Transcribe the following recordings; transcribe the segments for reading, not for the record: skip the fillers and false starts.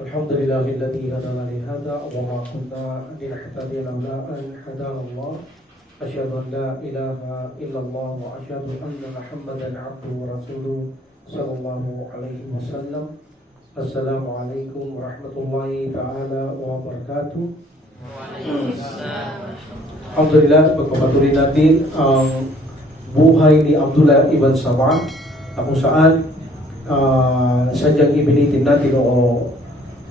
الحمد لله الذي هدانا لهذا وما كنا لنهتدي لولا أن هدانا الله أشهد أن لا إله إلا الله وأشهد أن محمدا عبده ورسوله صلى الله عليه وسلم. السلام عليكم ورحمة الله تعالى وبركاته. Alhamdulillah, pagpapatuloy natin ang buhay ni Abdullah ibn Sabah na kung saan sadyang ibinitin natin o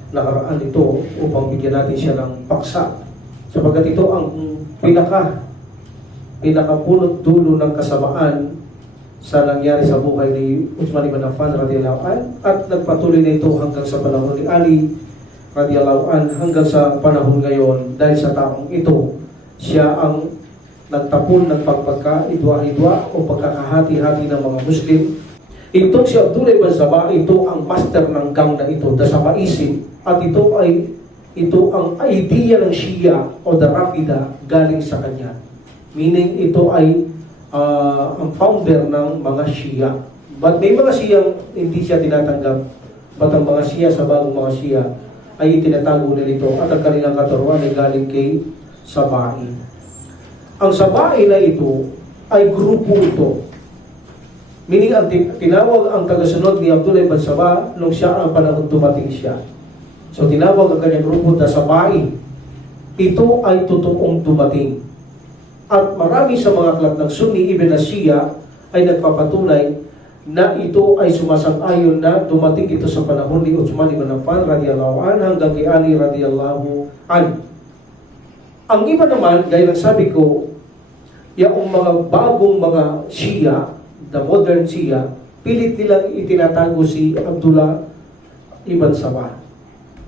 nakaraan ito upang bigyan natin siya ng paksa sapagkat ito ang pinakapulot dulo ng kasamaan sa nangyari sa buhay ni Uthman ibn Affan radhiyallahu an, at nagpatuloy na ito hanggang sa panahon ni Ali radhiyallahu an, hanggang sa panahon ngayon. Dahil sa taong ito, siya ang nagtapon ng pagpagkaidwa-idwa o pagkakahati-hati ng mga Muslim. Itong si Abdullah ibn Sabah, ito ang master ng gang na ito, the Sabaisin, at ito ang idea ng Shia o the Rafida galing sa kanya. Meaning ito ay ang founder ng mga Shia. But may mga Shia hindi siya tinatanggap, but ang mga Shia sa bagong mga Shia ay itinatago nila ito at ang kanilang katuruan ay galing kay Sabai. Ang Sabai na ito ay grupo ito. Meaning ang tinawag ang tagasunod ni Abdullah ibn Sabah nung siya ang panahon dumating siya. So tinawag ang kanyang grupo na Sabai. Ito ay totoong dumating. At marami sa mga aklat ng Sunni ibn Shia ay nagpapatunay na ito ay sumasang-ayon na dumating ito sa panahon ni Uthman ibn Affan radhiyallahu an hanggang kay Ali radhiyallahu an. Ang iba naman, gaya ng sabi ko, yung mga bagong mga Shia, the modern Shia, pilit nilang itinatago si Abdullah ibn Sabah.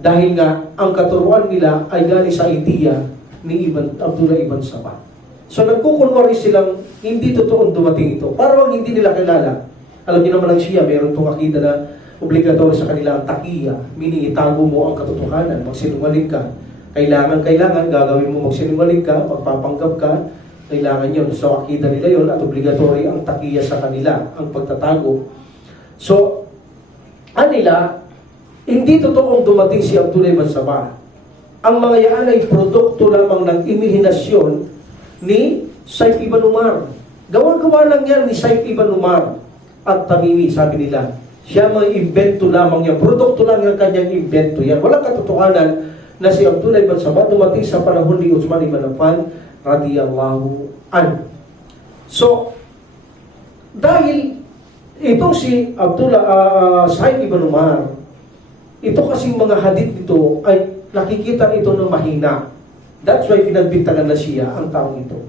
Dahil nga, ang katuruan nila ay galing sa idea ni Abdullah ibn Sabah. So nagkukunwari silang hindi totoong dumating ito. Parang hindi nila kilala. Alam niyo naman ang Shia, mayroon itong akida na obligatory sa kanila ang takiya, meaning itago mo ang katotohanan, magsinungaling ka. Kailangan gagawin mo magsinungaling ka, magpapanggap ka, kailangan yun. So akida nila yun at obligatory ang takiya sa kanila, ang pagtatago. So, anila, hindi totoong dumating si Abdullah ibn Sabah. Ang mga yan ay produkto lamang ng imahinasyon ni Saif ibn Umar. Gawa-gawa lang yan ni Saif ibn Umar at Tamimi, sabi nila. Siya mga invento lamang yan. Produkto lang yung kanyang invento yan. Walang katotohanan na si Abdullah ibn Sabah dumating sa panahon ni Uthman ibn Affan radhiyallahu an. So, dahil itong si Saif ibn Umar, ito kasing mga hadith nito ay nakikita ito ng mahina. That's why pinagbintangan na siya ang taong ito.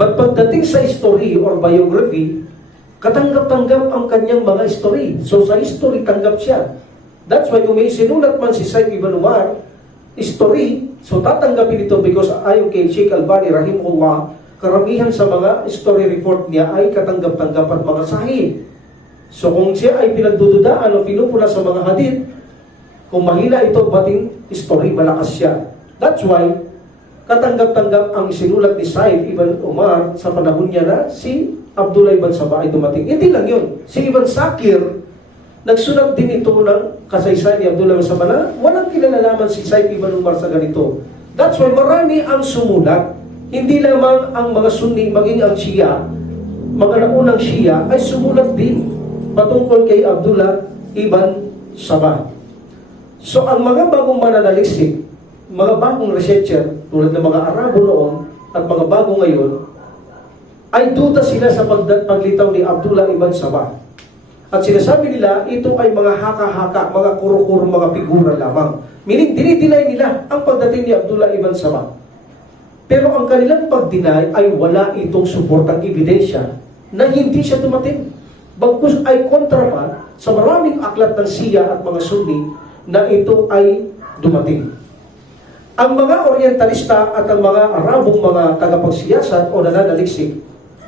But pagdating sa history or biography, katanggap-tanggap ang kanyang mga history. So sa history, tanggap siya. That's why kung may sinulat man si Saif ibn Umar, history, so tatanggapin ito because ayon kay Sheikh Albani rahimahullah, karamihan sa mga story report niya ay katanggap-tanggap at mga sahih. So kung siya ay pinagdududaan o pinupula sa mga hadith, kung mahina ito bating history, malakas siya. That's why katanggap-tanggap ang sinulat ni Saif ibn Umar sa panahon niya na si Abdullah ibn Sabah ay dumating. Hindi lang yun. Si Ibn Sakir, nagsulat din ito ng kasaysayan ni Abdullah ibn Sabah na walang kinalalaman si Saif ibn Umar sa ganito. That's why marami ang sumulat. Hindi lamang ang mga Sunni, maging ang Shia, mga naunang Shia, ay sumulat din patungkol kay Abdullah ibn Sabah. So ang mga bagong mananaliksik, mga bagong researcher, tulad ng mga Arabo noon at mga bago ngayon, ay duda sila sa paglitaw ni Abdullah ibn Sabah. At sinasabi nila, ito ay mga haka-haka, mga kuro-kuro, mga figura lamang. Meaning, dinidinay nila ang pagdating ni Abdullah ibn Sabah. Pero ang kanilang pagdinay ay wala itong suportang ebidensya na hindi siya dumating. Bagkus ay kontra pa sa maraming aklat ng Shia at mga Sunni na ito ay dumating. Ang mga Orientalista at ang mga Arabong mga tagapagsiyasat o nananaliksik,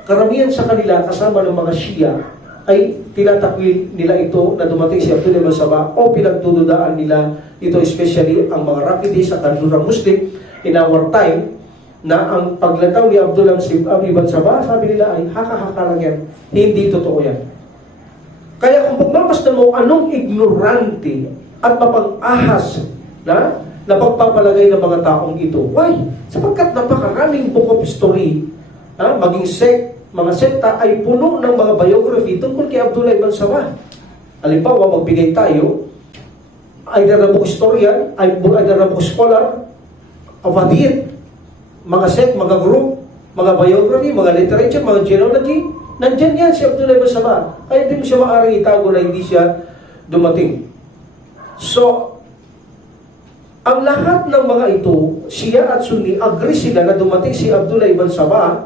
karamihan sa kanila kasama ng mga Shia ay tinatakwil nila ito na dumating si Abdullah ibn Sabah o pinagdududaan nila ito, especially ang mga Rafidis at kanlurang Muslim in our time, na ang paglataw ni Abdullah ibn Sabah, sabi nila ay haka-haka lang yan. Hindi totoo yan. Kaya kung pagmamasdan mo anong ignorante at mapang-ahas na pagpapalagay ng mga taong ito. Why? Sapagkat napakaraming book of history, maging mga sekta ay puno ng mga biography tungkol kay Abdullah ibn Sabah. Halimbawa, magbigay tayo, either na book historian, either na book scholar, of hadith, mga sect, mga group, mga biography, mga literature, mga genealogy, nandyan yan si Abdullah ibn Sabah. Kaya hindi mo siya maaaring itago na hindi siya dumating. So, ang lahat ng mga ito, Shia at Sunni, agree sila na dumating si Abdullah ibn Sabah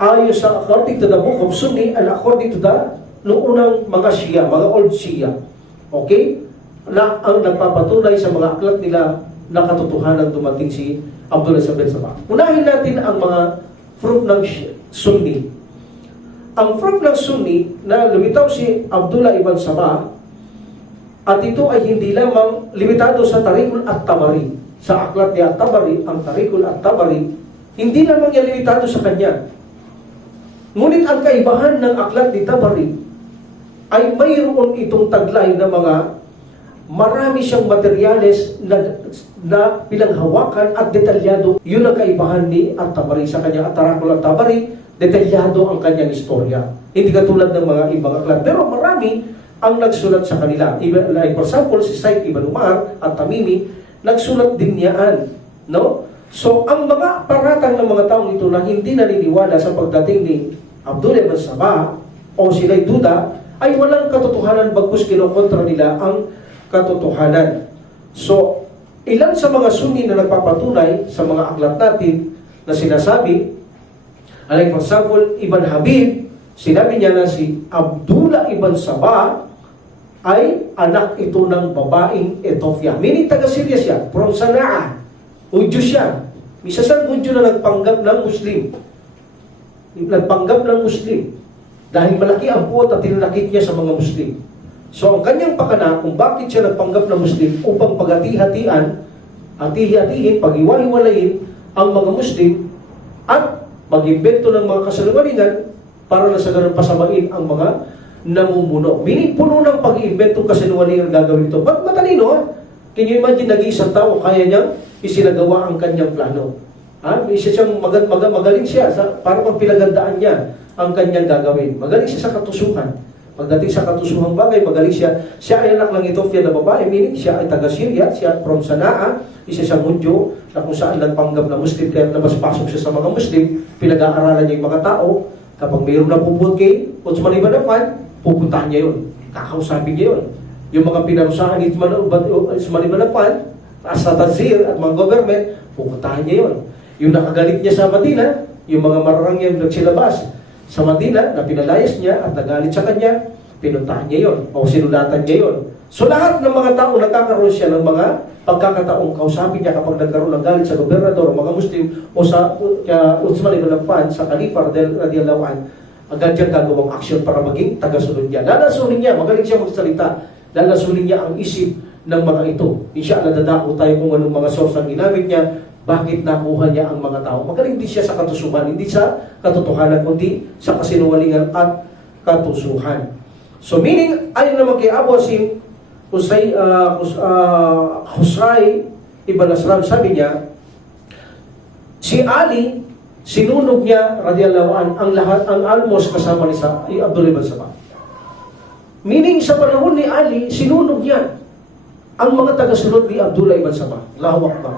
ayon sa according to the book of Sunni and according to the noong unang mga Shia, mga old Shia. Okay? Na ang nagpapatunay sa mga aklat nila na katotohanan dumating si Abdullah ibn Sabah. Unahin natin ang mga fruit ng Sunni. Ang fruit ng Sunni na lumitaw si Abdullah ibn Sabah, at ito ay hindi lamang limitado sa Tariqul at-Tabari. Sa aklat ni at-Tabari, ang Tariqul at-Tabari, hindi lamang yan limitado sa kanya. Ngunit ang kaibahan ng aklat ni Tabari ay mayroon itong taglay na mga marami siyang materyales na pinanghawakan at detalyado. Yun ang kaibahan ni at-Tabari sa kanyang Tariqul at-Tabari, detalyado ang kanyang istorya. Hindi katulad ng mga ibang aklat. Pero marami ang nagsulat sa kanila. Like for example, si Said ibn Umar at Tamimi, nagsulat din niyaan. No? So, ang mga paratang ng mga taong ito na hindi naniniwala sa pagdating ni Abdullah ibn Sabah o sila'y duda, ay walang katotohanan bagkus kinokontra nila ang katotohanan. So, ilan sa mga Sunni na nagpapatunay sa mga aklat natin na sinasabi, like for example, Ibn Habib, sinabi niya na si Abdullah ibn Sabah ay anak ito ng babaeng Ethiopia. Meaning taga-Syria siya, from Sana'a. Udyo siya. Isa siyang Udyo na nagpanggap ng Muslim. Nagpanggap ng Muslim. Dahil malaki ang puot at tinanakit niya sa mga Muslim. So ang kanyang pakana kung bakit siya nagpanggap ng Muslim upang paghati-hatian, hati-hatiin, pag-iwalay-walayin ang mga Muslim at mag-imbento ng mga kasalungalingan para na sa ganun pasamain ang mga namumuno. Meaning, puno ng pag-iimbentong kasinungalingan ang gagawin ito. Ba't matalino? Can you imagine, nag-iisang tao, kaya niyang isinagawa ang kanyang plano. Isa siyang magaling siya, para pang pinagandaan niya ang kanyang gagawin. Magaling siya sa katusuhan. Pagdating sa katusuhang bagay, magaling siya. Siya ay anak ng Ethiopia na babae, meaning siya ay taga-Syria, siya from Sana'a, isa siyang Hudyo, na kung saan nagpanggap na Muslim, kaya nabas-pasok siya sa mga Muslim, pinag-aaralan niya yung mga tao. Kapag mayroon na pupunta kay Uthman ibn Affan, pupuntahan niya yun. Kakausapin niya yun. Yung mga pinarusahan ni Uthman ibn Affan, sa Tazir at mga government, pupuntahan niya yun. Yung nakagalit niya sa Madina, yung mga mararangyan nagsilabas sa Madina, na pinalayas niya at nagalit sa kanya, pinuntahan niya yun. O sinulatan niya yun. So lahat ng mga tao, nagkakaroon siya ng mga pagkakataong kausapin niya kapag nagkaroon ng galit sa gobernador o mga Muslim o sa Uthman ibn Affan, sa Khalifa radiyallahu anhu, agad siyang gagawang action para maging tagasunod niya. Lalasunin niya, magaling siya magsalita. Lalasunin niya ang isip ng mga ito. Inshallah, dadako tayo kung anong mga source ang ginamit niya, bakit nakuha niya ang mga tao. Magaling din siya sa katusuhan, hindi sa katotohanan, kundi sa kasinungalingan at katusuhan. So meaning, ayon naman kay Abu Asim, Husay ibn Asram, sabi niya, si Ali, sinunog niya, radiyallahu an, ang lahat, ang almos kasama ni Abdullah ibn Sabah. Meaning, sa panahon ni Ali, sinunog niya ang mga tagasunod ni Abdullah ibn Sabah. Allahu Akbar.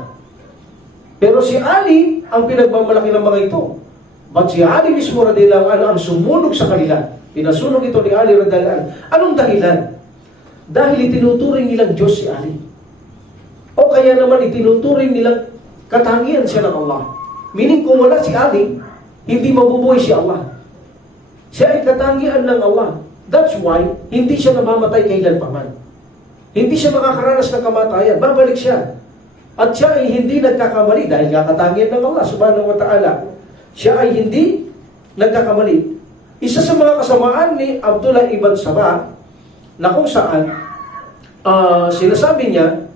Pero si Ali, ang pinagmamalaki ng mga ito. But si Ali mismo, radiyallahu an, ang sumunog sa kanila. Pinasunog ito ni Ali, radiyallahu an. Anong dahilan? Dahil itinuturing nilang Diyos si Ali. O kaya naman itinuturing nilang katangian siya ng Allah. Meaning, kung wala si Ali, hindi mabubuhay si Allah. Siya ay katangian ng Allah. That's why, hindi siya namamatay kailanpaman. Hindi siya makakaranas ng kamatayan. Babalik siya. At siya ay hindi nagkakamali dahil nga katangian ng Allah subhanahu wa ta'ala. Siya ay hindi nagkakamali. Isa sa mga kasamaan ni Abdullah ibn Sabah na kung saan sinasabi niya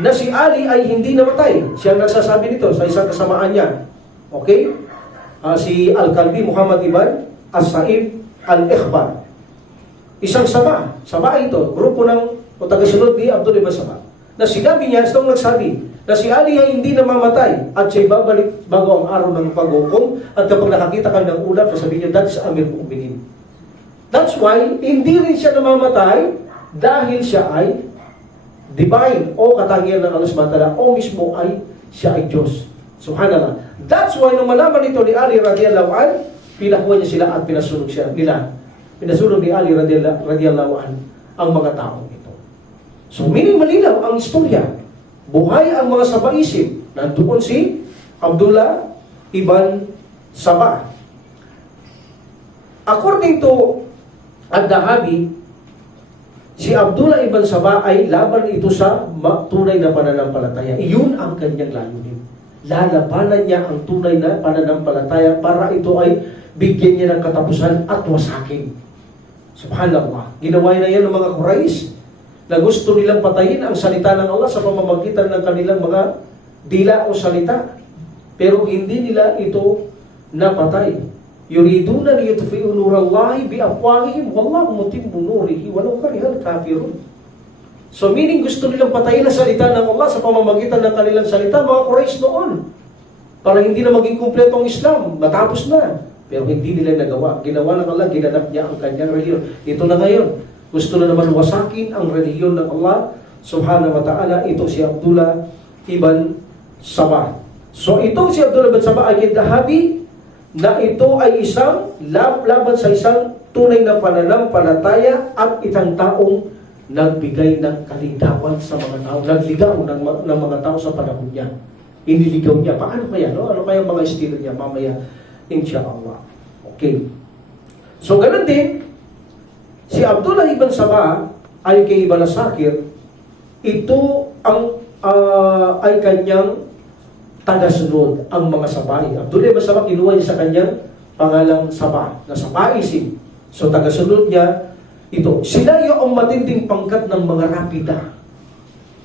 na si Ali ay hindi namatay. Siya nagsasabi nito sa isang kasamaan niya. Okay? Si Al-Kalbi Muhammad ibn As-Sa'ib Al-Ikhbar. Isang Sabah. Sabah ito. Grupo ng o tagasunod ni Abdullah ibn Sabah. na sinabi niya, itong nagsabi, na si Ali ay hindi namamatay at siya'y babalik bago ang araw ng paghukom, at kapag nakakita ka ng ulap, sasabihin niya, that's Amir Mu'minin. That's why, hindi rin siya namamatay dahil siya ay divine o katangian ng Allah subhanahu wa ta'ala o mismo ay siya ay Diyos. Subhanallah. That's why nung malaman ito ni Ali radiyallahu anhu, pinakuha niya sila at pinasunog siya nila. Pinasunog ni Ali radiyallahu anhu ang mga taong ito. So, meaning malinaw ang istorya. Buhay ang mga saba-isip. Nandoon si Abdullah ibn Sabah. According to Ad-Dahabi, si Abdullah ibn Sabah ay laban ito sa tunay na pananampalataya. Iyon ang kanyang layunin. Lalabanan niya ang tunay na pananampalataya para ito ay bigyan niya ng katapusan at wasakin. Subhanallah. Ginawa na yan ng mga Quraysh na gusto nilang patayin ang salita ng Allah sa pamamagitan ng kanilang mga dila o salita. Pero hindi nila ito napatay. Yuriduna liyutfi'u nurallahi biafwahihim wallahu mutimmu nurihi walau karihal kafirun. So meaning gusto nilang patayin ang salita ng Allah sa pamamagitan ng kanilang salita, mga Quraysh noon. Para hindi na maging kumpleto ang Islam, matapos na. Pero hindi nila nagawa. Ginawa ng Allah, ginanap niya ang kanyang reliyon. Ito na ngayon. Gusto na naman wasakin ang reliyon ng Allah subhanahu wa ta'ala. Ito si Abdullah ibn Sabah. So itong si Abdullah ibn Sabah ay kindahabi na ito ay isang laban sa isang tunay na pananampalataya at isang taong nagbigay ng kaligawan sa mga tao. Nagligaw ng mga tao sa panahon niya. Iniligaw niya. Paano kaya? No? Ano kaya mga estilo niya? Mamaya, insyaAllah. Okay. So ganun din, si Abdullah ibn Sabah ay kay Ibn Asakir, ito ang ay kanyang tagasunod ang mga sabay. Abdullah ibn Sabah kinuha niya sa kanyang pangalang Sabah, na Sabah-isip. So tagasunod niya ito. Sila yung matinding pangkat ng mga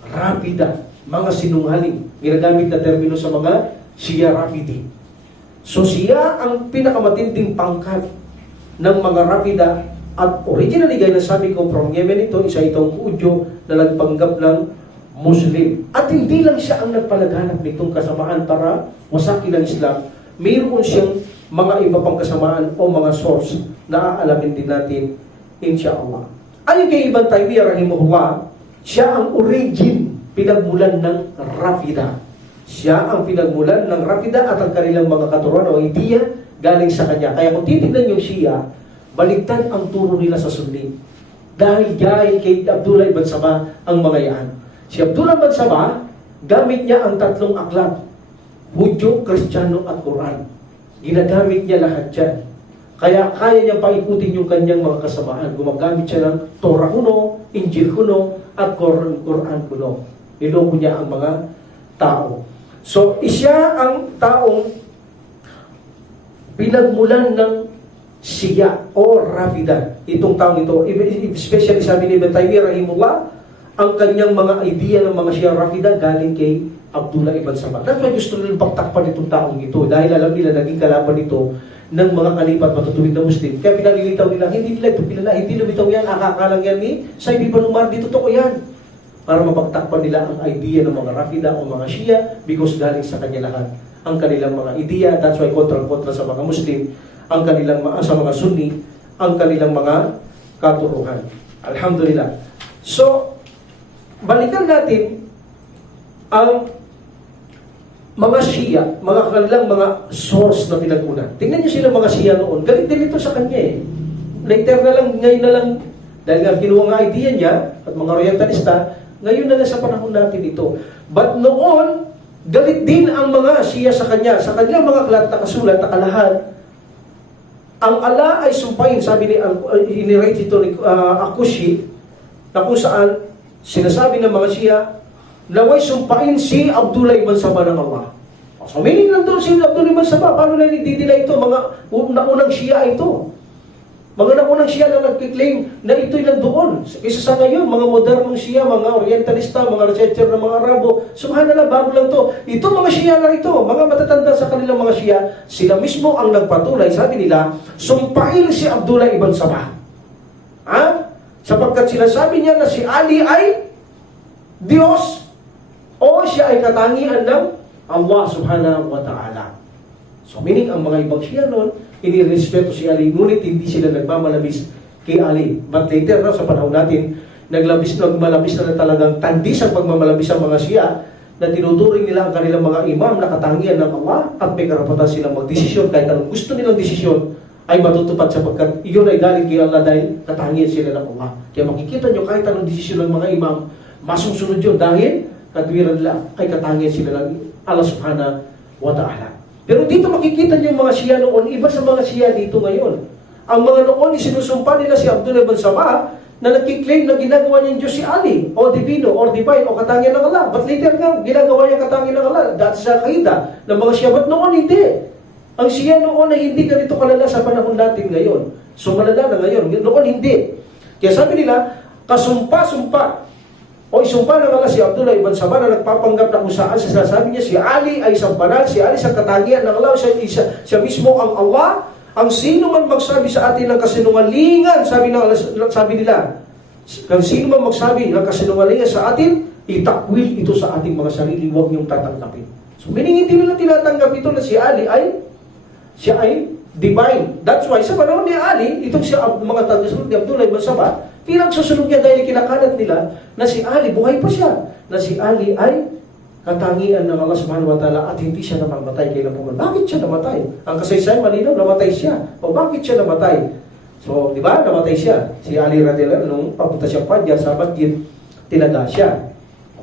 rapida, mga sinungaling. Ginagamit na termino sa mga Shia Rafidi. So siya ang pinakamatinding pangkat ng mga rapida. At originally, gaya na sabi ko, from Yemen ito, isa itong Hudyo na nagpanggap ng Muslim. At hindi lang siya ang nagpalaganap nitong kasamaan para wasakin ang Islam. Mayroon siyang mga iba pang kasamaan o mga source na aalamin din natin, insyaAllah. Ayon kay Ibn Taymiyyah rahimahullah, siya ang origin, pinagmulan ng Rafida. Siya ang pinagmulan ng Rafida at ang kanilang mga katuruan o ideya galing sa kanya. Kaya kung titignan yung Shia, baligtad ang turo nila sa Sunni. Dahil gaya kay Abdullah ibn Sabah ang mga yan. Si Abdullah ibn Sabah, gamit niya ang tatlong aklat. Hudyo, Kristiyano at Quran. Ginagamit niya lahat yan. Kaya kaya niya paikutin yung kanyang mga kasamaan. Gumagamit siya ng Torah kuno, Injil kuno, at Quran kuno. Niloko niya ang mga tao. So, siya ang taong pinagmulan ng Shia o Rafida. Itong taong ito, especially sabi ni Ibn Taymiyyah rahimahullah, ang kanyang mga idea ng mga Shia Rafida galing kay Abdullah ibn Sabah. That's why gusto nilang pagtakpan itong taong ito dahil alam nila naging kalaban ito ng mga kalipat matutuwid na Muslim. Kaya pinalilitaw nila, hindi nila ito pinala, hindi lumitaw yan, akakalang yan ni Said ibn Umar, di totoo yan. Para mapagtakpan nila ang idea ng mga Rafida o mga Shia because galing sa kanya lahat ang kanilang mga idea. That's why kontra-kontra sa mga Muslim, ang kanilang sa mga Sunni, ang kanilang mga katuruhan. Alhamdulillah. So, balikan natin ang mga Shia, mga kanilang mga source na pinag-unan. Tingnan niyo sila mga Shia noon. Galit din ito sa kanya eh. Later na lang, ngayon na lang, dahil nga kinuha nga idea niya, at mga Orientalista, ngayon na lang sa panahon natin ito. But noon, galit din ang mga Shia sa kanya. Sa kanyang mga aklat na kasulat, nakalahat, ang Allah ay sumpain, sabi ni inirate ito ni Akushi, na kung saan sinasabi ng mga Shia, naway sumpain si Abdullah ibn Sabah ng Allah. So meaning nandun si Abdullah ibn Sabah, paano na nididila ito? Mga naunang Shia ito. Mga naunang Shia na nagkiklaim na ito'y nandoon. Isa sa ngayon, mga modernong Shia, mga Orientalista, mga researcher ng mga Arabo, subhanallah, bago lang to. Ito mga Shia na ito, mga matatanda sa kanilang mga Shia, sila mismo ang nagpatuloy, sabi nila, sumpain si Abdullah ibn Sabah. Sapagkat sinasabi niya na si Ali ay Diyos o siya ay katangian ng Allah subhanahu wa ta'ala. So meaning ang mga ibang Shia noon, inirespeto si Ali, ngunit hindi sila nagmamalabis kay Ali. But later sa panahon natin, nagmalabis na talagang tandis ang pagmamalabis ang mga Shia na tinuturing nila ang kanilang mga imam na katangian ng Allah at may karapatan silang magdesisyon kahit anong gusto nilang desisyon ay matutupad sapagkat iyon ay galing kay Allah dahil katangian sila ng Allah. Kaya makikita nyo kahit anong desisyon ng mga imam, masusunod yun dahil katwiran nila ay katangian sila ng Allah subhanahu wa ta'ala. Pero dito makikita nyo yung mga Shia noon, iba sa mga Shia dito ngayon. Ang mga noon, isinusumpa nila si Abdullah ibn Sabah na nagkiklaim na ginagawa niya yung Diyos si Ali, o divino, or divine, o katangian ng Allah. But later nga, ginagawa niya katangian ng Allah. Dati sa kaida ng mga Shia, but noon hindi. Ang Shia noon ay hindi ganito kalala sa panahon natin ngayon. So malala na ngayon. Noon hindi. Kaya sabi nila, kasumpa-sumpa o isumpa ng Allah si Abdullah ibn Sabah na nagpapanggap na kung saan sasabi niya si Ali ay isang banal, si Ali sa katangian ng Allah, siya mismo ang Allah. Ang sino man magsabi sa atin ng kasinungalingan, sabi nila, kung sino man magsabi ng kasinungalingan sa atin, itakwil ito sa ating mga sarili, huwag niyong tatanggapin. So meaning hindi nila tinatanggap ito na si Ali siya ay divine. That's why sa panahon ni Ali, itong mga tagasunod ni Abdullah ibn Sabah, pinagsusunod niya dahil kinakalat nila na si Ali, buhay pa siya, na si Ali ay katangian ng Allah subhanahu wa ta'ala at hindi siya namamatay kailan po. Bakit siya namatay? Ang kasaysayan malinaw, namatay siya. O bakit siya namatay? So, di ba? Namatay siya. Si Ali radhiyallahu anhu, nung papunta siya Fadya sa Badgit, tinaga siya.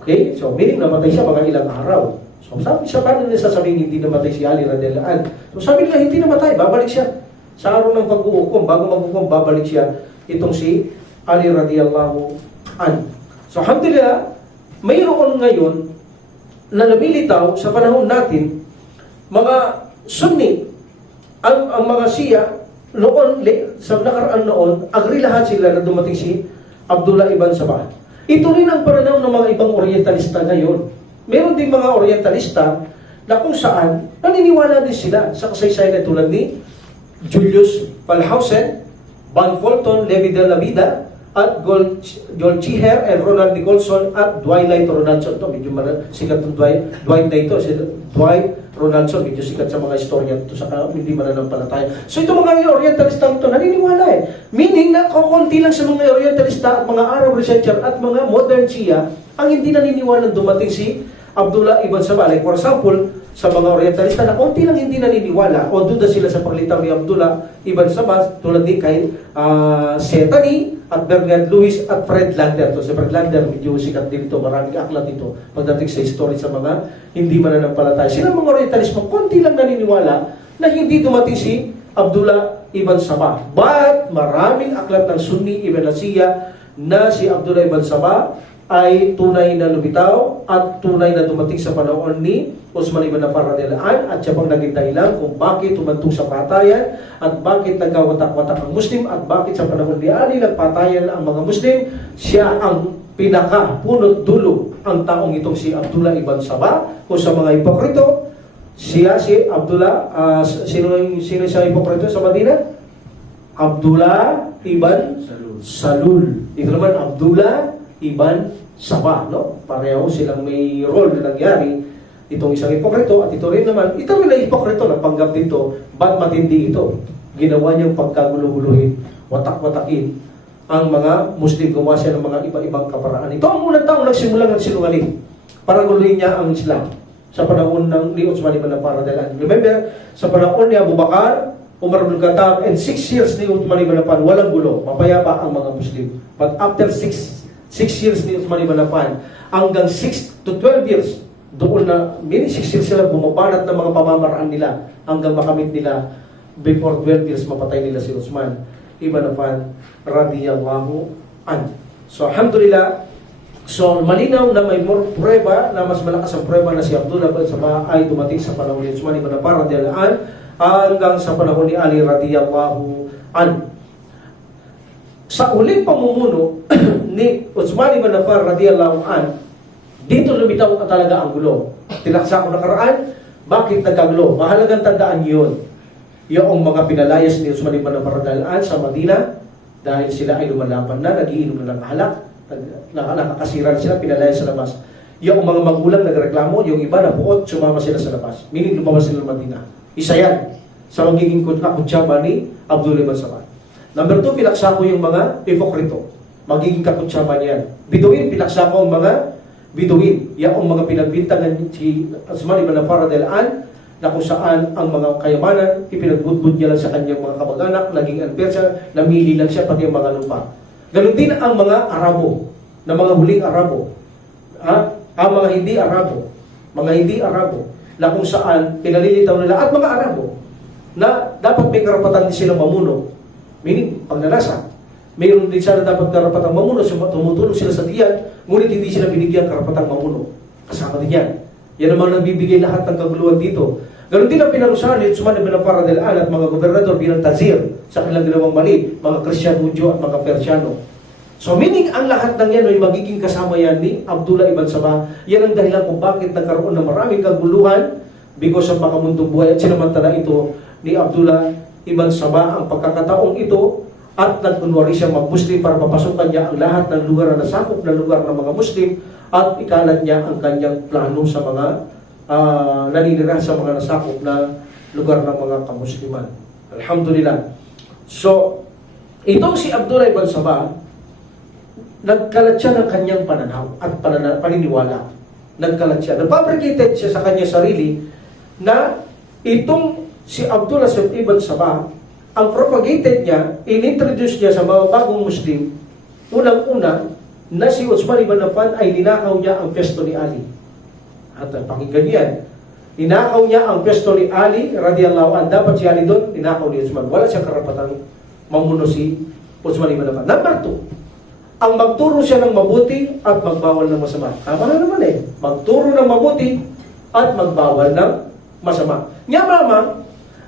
Okay? So, meaning namatay siya mga ilang araw. So, sabi siya, paano nila sasabihin hindi namatay si Ali radhiyallahu anhu? So, sabi nila, hindi namatay, babalik siya. Sa araw ng pag-uukom, bago mag-uukom, babalik siya itong si Ali radhiyallahu anhu. So, alhamdulillah, mayroon ngayon na lumilitaw sa panahon natin, mga Sunni, ang mga Shia, noon, sa nakaraan noon, agree lahat sila na dumating si Abdullah ibn Sabah. Ito rin ang pananaw ng mga ibang Orientalista ngayon. Meron din mga Orientalista na kung saan naniniwala din sila sa kasaysayan na tulad ni Julius Wellhausen, Van Fulton, Levi de la Vida, at Goldchiher and Ronald Nicholson at Dwight Ronaldson. Ito, medyo sikat ng Dwight na ito. Si Dwight Ronaldson, medyo sikat sa mga istorya ito, saka hindi mananampalataya. So ito mga Orientalista ito, naniniwala Meaning na kukunti lang sa mga Orientalista at mga Arab researcher at mga modern Shia ang hindi naniniwala dumating si Abdullah ibn Sabah. Like for example, sa mga Orientalista na konti lang hindi naniniwala o duda sila sa paglitaw ni Abdullah ibn Sabah tulad ni kay Setani at Bernard Lewis at Fred Lander. So, si Fred Lander, medyo sikat din ito, maraming aklat ito pagdating sa history sa mga hindi mananampalataya. Sila mga Orientalismo, konti lang naniniwala na hindi dumating si Abdullah ibn Sabah. But maraming aklat ng Sunni ibn Shia na si Abdullah ibn Sabah ay tunay na lumitaw at tunay na dumating sa panahon ni Uthman ibn Affan radhiyallahu anhu at siya pang naging dahilan kung bakit tumantong sa patayan at bakit nagkawatak-watak ang Muslim at bakit sa panahon ni Ali nagpatayan ang mga Muslim. Siya ang pinaka punot dulo ang taong itong si Abdullah ibn Sabah. Kung sa mga hipokrito, siya si Abdullah, sino siya hipokrito sa Madina? Abdullah ibn Salul. Ito naman Abdullah ibn Sabah, no? Pareho silang may role na nangyari. Itong isang hipokrito at ito rin naman, ito rin na hipokrito, napanggap dito, ba't matindi ito? Ginawa niyang pagkaguluhuluhin, watak-watakin ang mga Muslim, gumawa siya ng mga iba-ibang kaparaan. Ito ang unang taong nagsimulang nagsinungaling para guluhin niya ang Islam sa panahon ng ni Uthman ibn Affan radhiyallahu anhu. Remember, sa panahon ni Abu Bakar, Umar ibn Khattab, and 6 years ni Uthman ibn Affan, walang gulo, mapayapa ang mga Muslim. But after 6 years ni Uthman ibn Affan, hanggang 6 to 12 years, doon na, mini 6 years sila bumabanat ng mga pamamaraan nila hanggang makamit nila before 12 years mapatay nila si Uthman ibn Affan radhiyallahu anhu. So, alhamdulillah, so malinaw na may more prueba, na mas malakas ang prueba na si Abdullah ibn Sabah ay dumating sa panahon ni Uthman ibn Affan radhiyallahu anhu hanggang sa panahon ni Ali radhiyallahu anhu. Sa uling pamumuno ni Uthman ibn Affan radhiyallahu anhu, dito lumitaw talaga ang gulo. Tinaksa ko nakaraan, bakit nagkagulo? Mahalagang tandaan yun. Yung mga pinalayas ni Uthman ibn Affan radhiyallahu anhu sa Madina, dahil sila ay lumalaban na, nagiinom na ng alak, Nakakasiran sila, pinalaya sa labas. Yung mga magulang nagreklamo, yung iba na buot, sumama sila sa labas. Meaning lumabas sila ng Madina. Isa yan sa magiging kakutsaba ni Abdullah ibn Sabah. Number 2, pinaksa ko yung mga hipokrito. Magiging kakutsaba niyan. Biduin, pinaksa ko ang mga biduin. Yan ang mga pinagbintangan si Uthman ibn Affan radhiyallahu anhu na kung saan ang mga kayamanan, ipinagbudbud niya lang sa kanyang mga kamag-anak, naging unfair siya, namili lang siya pati ang mga lupa. Ganon din ang mga Arabo, na mga huling Arabo. Ang mga hindi Arabo, na kung saan pinalilitaw nila, at mga Arabo, na dapat may karapatan din silang mamuno, meaning pagnanasa. Mayroon din sana dapat karapatang mamuno, tumutulong sila sa diyan, ngunit hindi sila binigyan karapatang mamuno. Kasama din yan. Yan naman nagbibigay lahat ng kaguluhan dito. Ganon din ang pinarusahan ni Uthman ibn Affan radhiyallahu anhu at mga gobernador bilang tazir sa kanilang ginawang mali, mga Kristiyan, Hudyo at mga Persiano. So meaning ang lahat ng yan ay magiging kasama yan ni Abdullah ibn Sabah. Yan ang dahilan kung bakit nagkaroon ng maraming kaguluhan because of makamundong buhay at sinamantala ito ni Abdullah ibn Sabah ang pagkakataong ito at nagkunwari siya mag-Muslim para papasukan niya ang lahat ng lugar na nasakop na lugar ng mga Muslim at ikalat niya ang kanyang plano sa mga naninira sa mga nasakop na lugar ng mga kamusliman. Alhamdulillah. So, itong si Abdullah ibn Sabah, nagkalat siya ng kanyang pananaw at paniniwala. Nagkalat siya. Nagpabricated siya sa kanyang sarili na itong si Abdullah ibn Sabah, ang propagated niya, inintroduce niya sa mga bagong Muslim, unang-una, na si Uthman ibn Affan ay ninakaw niya ang pwesto ni Ali. At pakinggan yan. Ninakaw niya ang pwesto ni Ali, radiyallahu anhu. Dapat si Ali doon, ninakaw ni Uthman. Wala siyang karapatang mamuno si Uthman ibn Affan. Number 2, ang magturo siya ng mabuti at magbawal ng masama. Tama na naman magturo ng mabuti at magbawal ng masama. Nga lamang,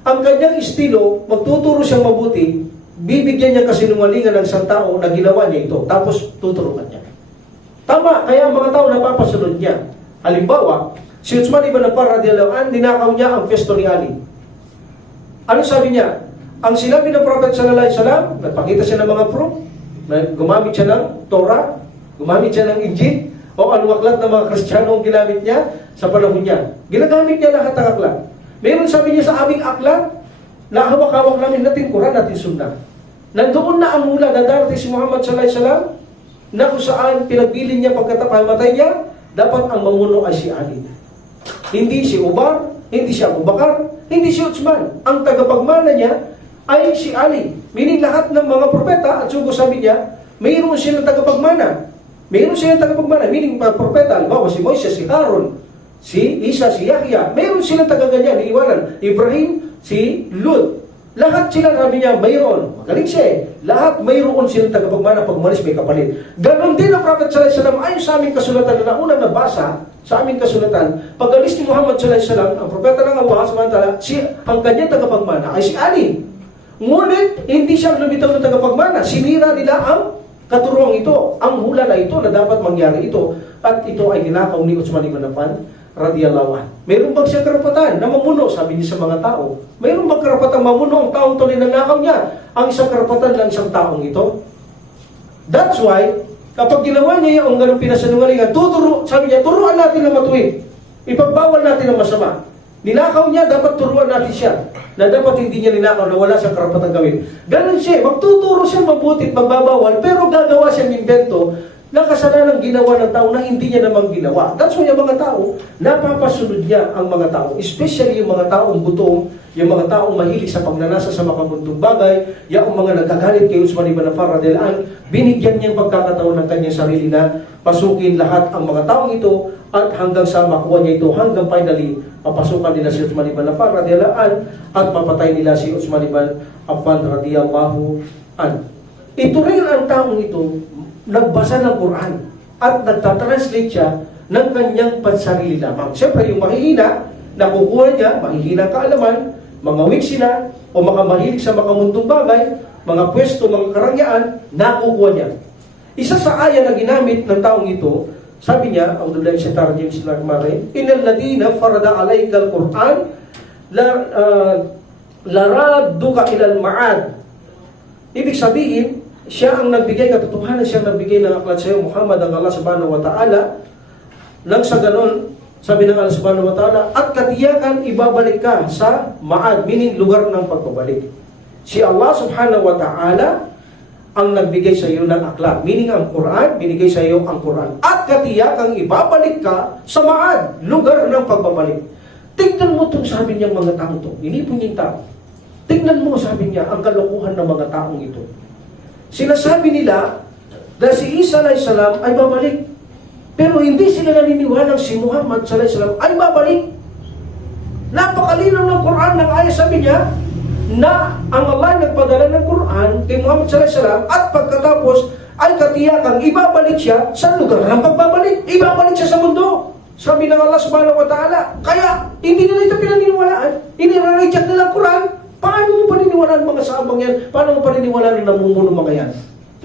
ang kanyang estilo, magtuturo siyang mabuti, bibigyan niya kasinungalingan ng isang tao na ginawa niya ito, tapos tuturuan niya. Tama, kaya ang mga tao napapasunod niya. Halimbawa, si Uthman ibn Affan radhiyallahu anhu, ninakaw niya ang pwesto ni Ali. Ano sabi niya? Ang sinabi ng Prophet sallallahu alaihi wasallam, nagpakita siya ng mga proof, gumamit siya ng Torah, gumamit siya ng Injil, o anong aklat ng mga Kristiyano ang ginamit niya sa panahon niya. Ginagamit niya lahat ng aklat. Meron sabi niya sa aming aklat, na hawak-hawak namin natin Quran natin Sunnah. Nandoon na ang mula na darating si Muhammad sallallahu alaihi wasallam, na kung saan pinagbilin niya pagkatapamatay niya, dapat ang mamuno ay si Ali. Hindi si Umar, hindi si Abu Bakar, hindi si Uthman. Ang tagapagmana niya ay si Ali. Meaning lahat ng mga propeta, at sugo sabi niya, mayroon silang tagapagmana. Mayroon silang tagapagmana. Meaning propeta, halimbawa si Moises, si Aaron, si Isa, si Yahya. Mayroon silang tagaganyan, iiwanan. Ibrahim, si Lut. Lahat sila, sabi niya, mayroon. Magaling siya Lahat mayroon silang tagapagmana pag umalis may kapalit. Ganon din ang Prophet sallallahu alaihi wasallam ayon sa aming kasulatan na unang nabasa sa aming kasulatan. Pag alis ni Muhammad sallallahu alaihi wasallam, ang propeta ng Allah samantala, ang kanyang tagapagmana ay si Ali. Ngunit, hindi siya lumitaw ng tagapagmana. Sinira nila ang katuruang ito, ang hula na ito na dapat mangyari ito. At ito ay ninakaw ni Uthman ibn Affan radiyallahu anhu. Mayroon bang siyang karapatan na mamuno? Sabi niya sa mga tao. Mayroon bang karapatan mamuno ang taong ito ninanakaw niya? Ang isang karapatan ng isang taong ito. That's why, kapag ginawa niya yung ganong pinasanungalingan, sabi niya, turuan natin ang matuwid. Ipagbawal natin ang masama. Ninakaw niya, dapat turuan natin siya. Na dapat hindi niya ninakaw na wala siyang karapatan gawin. Ganon siya. Magtuturo siya mabuti at magbabawal, pero gagawa siyang invento na kasalanan ginawa ng tao na hindi niya namang ginawa. That's why yung mga tao, napapasunod niya ang mga tao. Especially yung mga taong gutom, yung mga taong mahilig sa pagnanasa sa makamundong bagay, yung mga nagkagalit kay Uthman ibn Affan radhiyallahu anhu, binigyan niyang pagkakataon ng kanyang sarili na pasukin lahat ang mga taong ito at hanggang sa makuha niya ito, hanggang finally, papasukan nila si Uthman ibn Affan radhiyallahu anhu at mapatay nila si Uthman ibn Affan radhiyallahu anhu. Ito rin ang taong ito, nagbasa ng Quran at nagtatranslate siya ng kanyang pansarili lamang. Siyempre, yung mahihina, nakukuha niya, mahihina kaalaman, mga weak sila, o mahilig sa makamundong bagay, mga pwesto, mga karangyaan, nakukuha niya. Isa sa aya na ginamit ng taong ito, sabi niya, Abdullah ibn Tarjim Sinagmare, Innal ladina farada alaykal Quran, laraduka ilal ma'ad. Ibig sabihin, siya ang nagbigay katotohanan, siya ang nagbigay ng aklat sa iyo, Muhammad, ang Allah subhanahu wa ta'ala. Nang sa ganon, sabi ng Allah subhanahu wa ta'ala, at katiyakan ibabalik ka sa Ma'ad, meaning lugar ng pagbabalik. Si Allah subhanahu wa ta'ala ang nagbigay sa iyo ng aklat, meaning ang Quran, binigay sa iyo ang Quran. At katiyakang ibabalik ka sa Ma'ad, lugar ng pagbabalik. Tignan mo itong sabi niyang mga tao to, inipon niyang tao. Tignan mo, sabi niya, ang kalokohan ng mga taong ito. Sinasabi nila na si Isa a.s. ay babalik. Pero hindi sila naniniwalang si Muhammad a.s. ay babalik. Napakalinaw ng Quran ng ayat, sabi niya, na ang Allah nagpadala ng Quran kay Muhammad a.s. at pagkatapos ay katiyakang ibabalik siya sa lugar ng pagbabalik. Ibabalik siya sa mundo. Sabi ng Allah subhanahu wa ta'ala. Kaya, hindi nila ito pinaniniwalaan. Inirareject nila ang Quran. Paano mo paniniwalaan mga sahabang yan? Paano mo paniniwalaan na namumuno mga yan?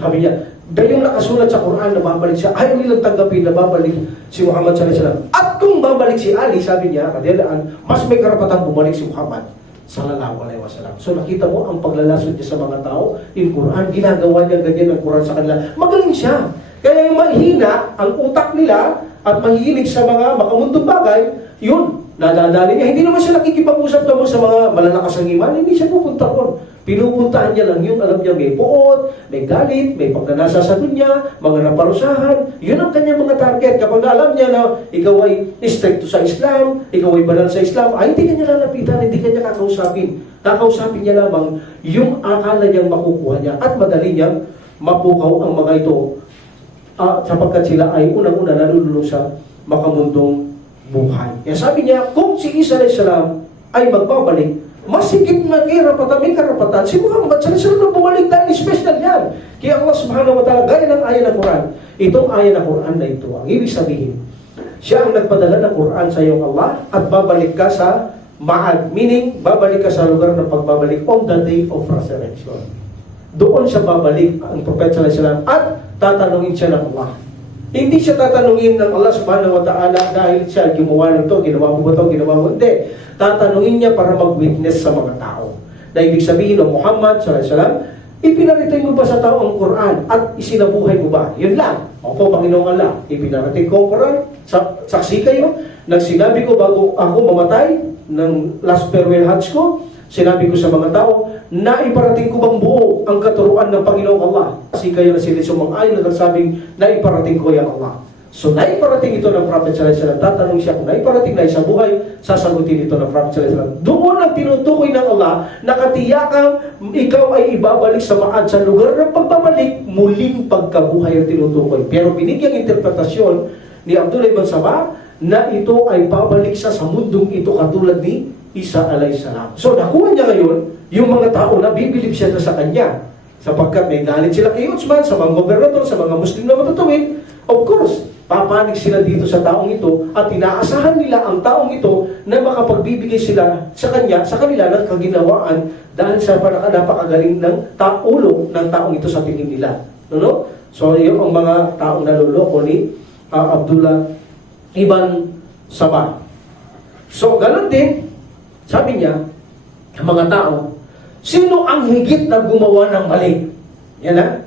Sabi niya, dahil yung nakasulat sa Quran na babalik siya, ayaw nilang tanggapin na babalik si Muhammad sallallahu alaihi wasallam. At kung babalik si Ali, sabi niya, kadilaan, mas may karapatan bumalik si Muhammad sallallahu alaihi wasallam. So nakita mo ang paglalasod niya sa mga tao, yung Quran, ginagawa niya ganyan ang Quran sa kanila. Magaling siya. Kaya yung mahina, ang utak nila, at mahihilig sa mga makamundong bagay, yun, nadadali niya. Hindi naman siya nakikipag-usap naman sa mga malalakas ang iman, hindi siya pupunta ron. Pinupuntahan niya lang yung alam niya may puot, may galit, may pagnanasa sa dunya, mga naparusahan. Yun ang kanyang mga target. Kapag alam niya na ikaw ay stricto sa Islam, ikaw ay banal sa Islam, ay hindi kanya lalapitan, hindi kanya kakausapin. Kakausapin niya lamang yung akala niyang makukuha niya at madali niyang mapukaw ang mga ito. Sapagkat sila ay unang-una nalululong sa makamundong buhay. Kaya sabi niya, kung si Isa a.s. ay magbabalik, mas higit na may karapatan si Muhammad sallallahu na bumalik dahil special yan. Kaya Allah subhanahu wa ta'ala, gaya ng ayat ng Quran, itong ayat ng Quran na ito, ang ibig sabihin, siya ang nagpadala ng Quran sa iyong Allah at babalik ka sa Ma'ad, meaning babalik ka sa lugar ng pagbabalik on the day of resurrection. Doon siya babalik ang Prophet sallallahu alaihi wasallam at tatanungin siya ng Allah. Hindi siya tatanungin ng Allah subhanahu wa ta'ala dahil siya gumawa ng ito, ginawa mo ba ito, ginawa mo hindi. Tatanungin niya para mag-witness sa mga tao. Na ibig sabihin ng Muhammad sallallahu alaihi wasallam, ipinarating mo ba sa tao ang Quran at isinabuhay mo ba? Yun lang. Opo, Panginoong Allah, ipinarating ko ang Quran, saksi kayo, nagsinabi ko bago ako mamatay ng last farewell hajj ko, sinabi ko sa mga tao, na iparating ko bang buo ang katuruan ng Panginoong Allah? Kasi kayo na sila sumang-ayon na nagsabing, na iparating ko yung Allah. So, na iparating ito ng Prophet sallallahu alaihi wasallam. Tatanong siya kung na iparating na isa buhay, sasagutin ito ng Prophet sallallahu alaihi wasallam. Doon ang tinutukoy ng Allah, na katiyakang ikaw ay ibabalik sa Ma'ad sa lugar ng pagbabalik, muling pagkabuhay ang tinutukoy. Pero binigyang interpretasyon ni Abdullah ibn Sabah, na ito ay babalik sa mundong ito katulad ni Isa alayhis salam. So nakuha niya ngayon yung mga tao na bibilib siya sa kanya. Sapagkat may galit sila kay Uthman, sa mga gobernador, sa mga Muslim na matutuwid. Of course, papanig sila dito sa taong ito at inaasahan nila ang taong ito na makapagbibigay sila sa kanya, sa kanila ng kaginawaan dahil sa napakagaling ng ulo ng taong ito sa tingin nila. No? So yun ang mga taong naluloko ni Abdullah ibn Sabah. So ganun din, sabi niya, ang mga tao, sino ang higit na gumawa ng mali? Yan na.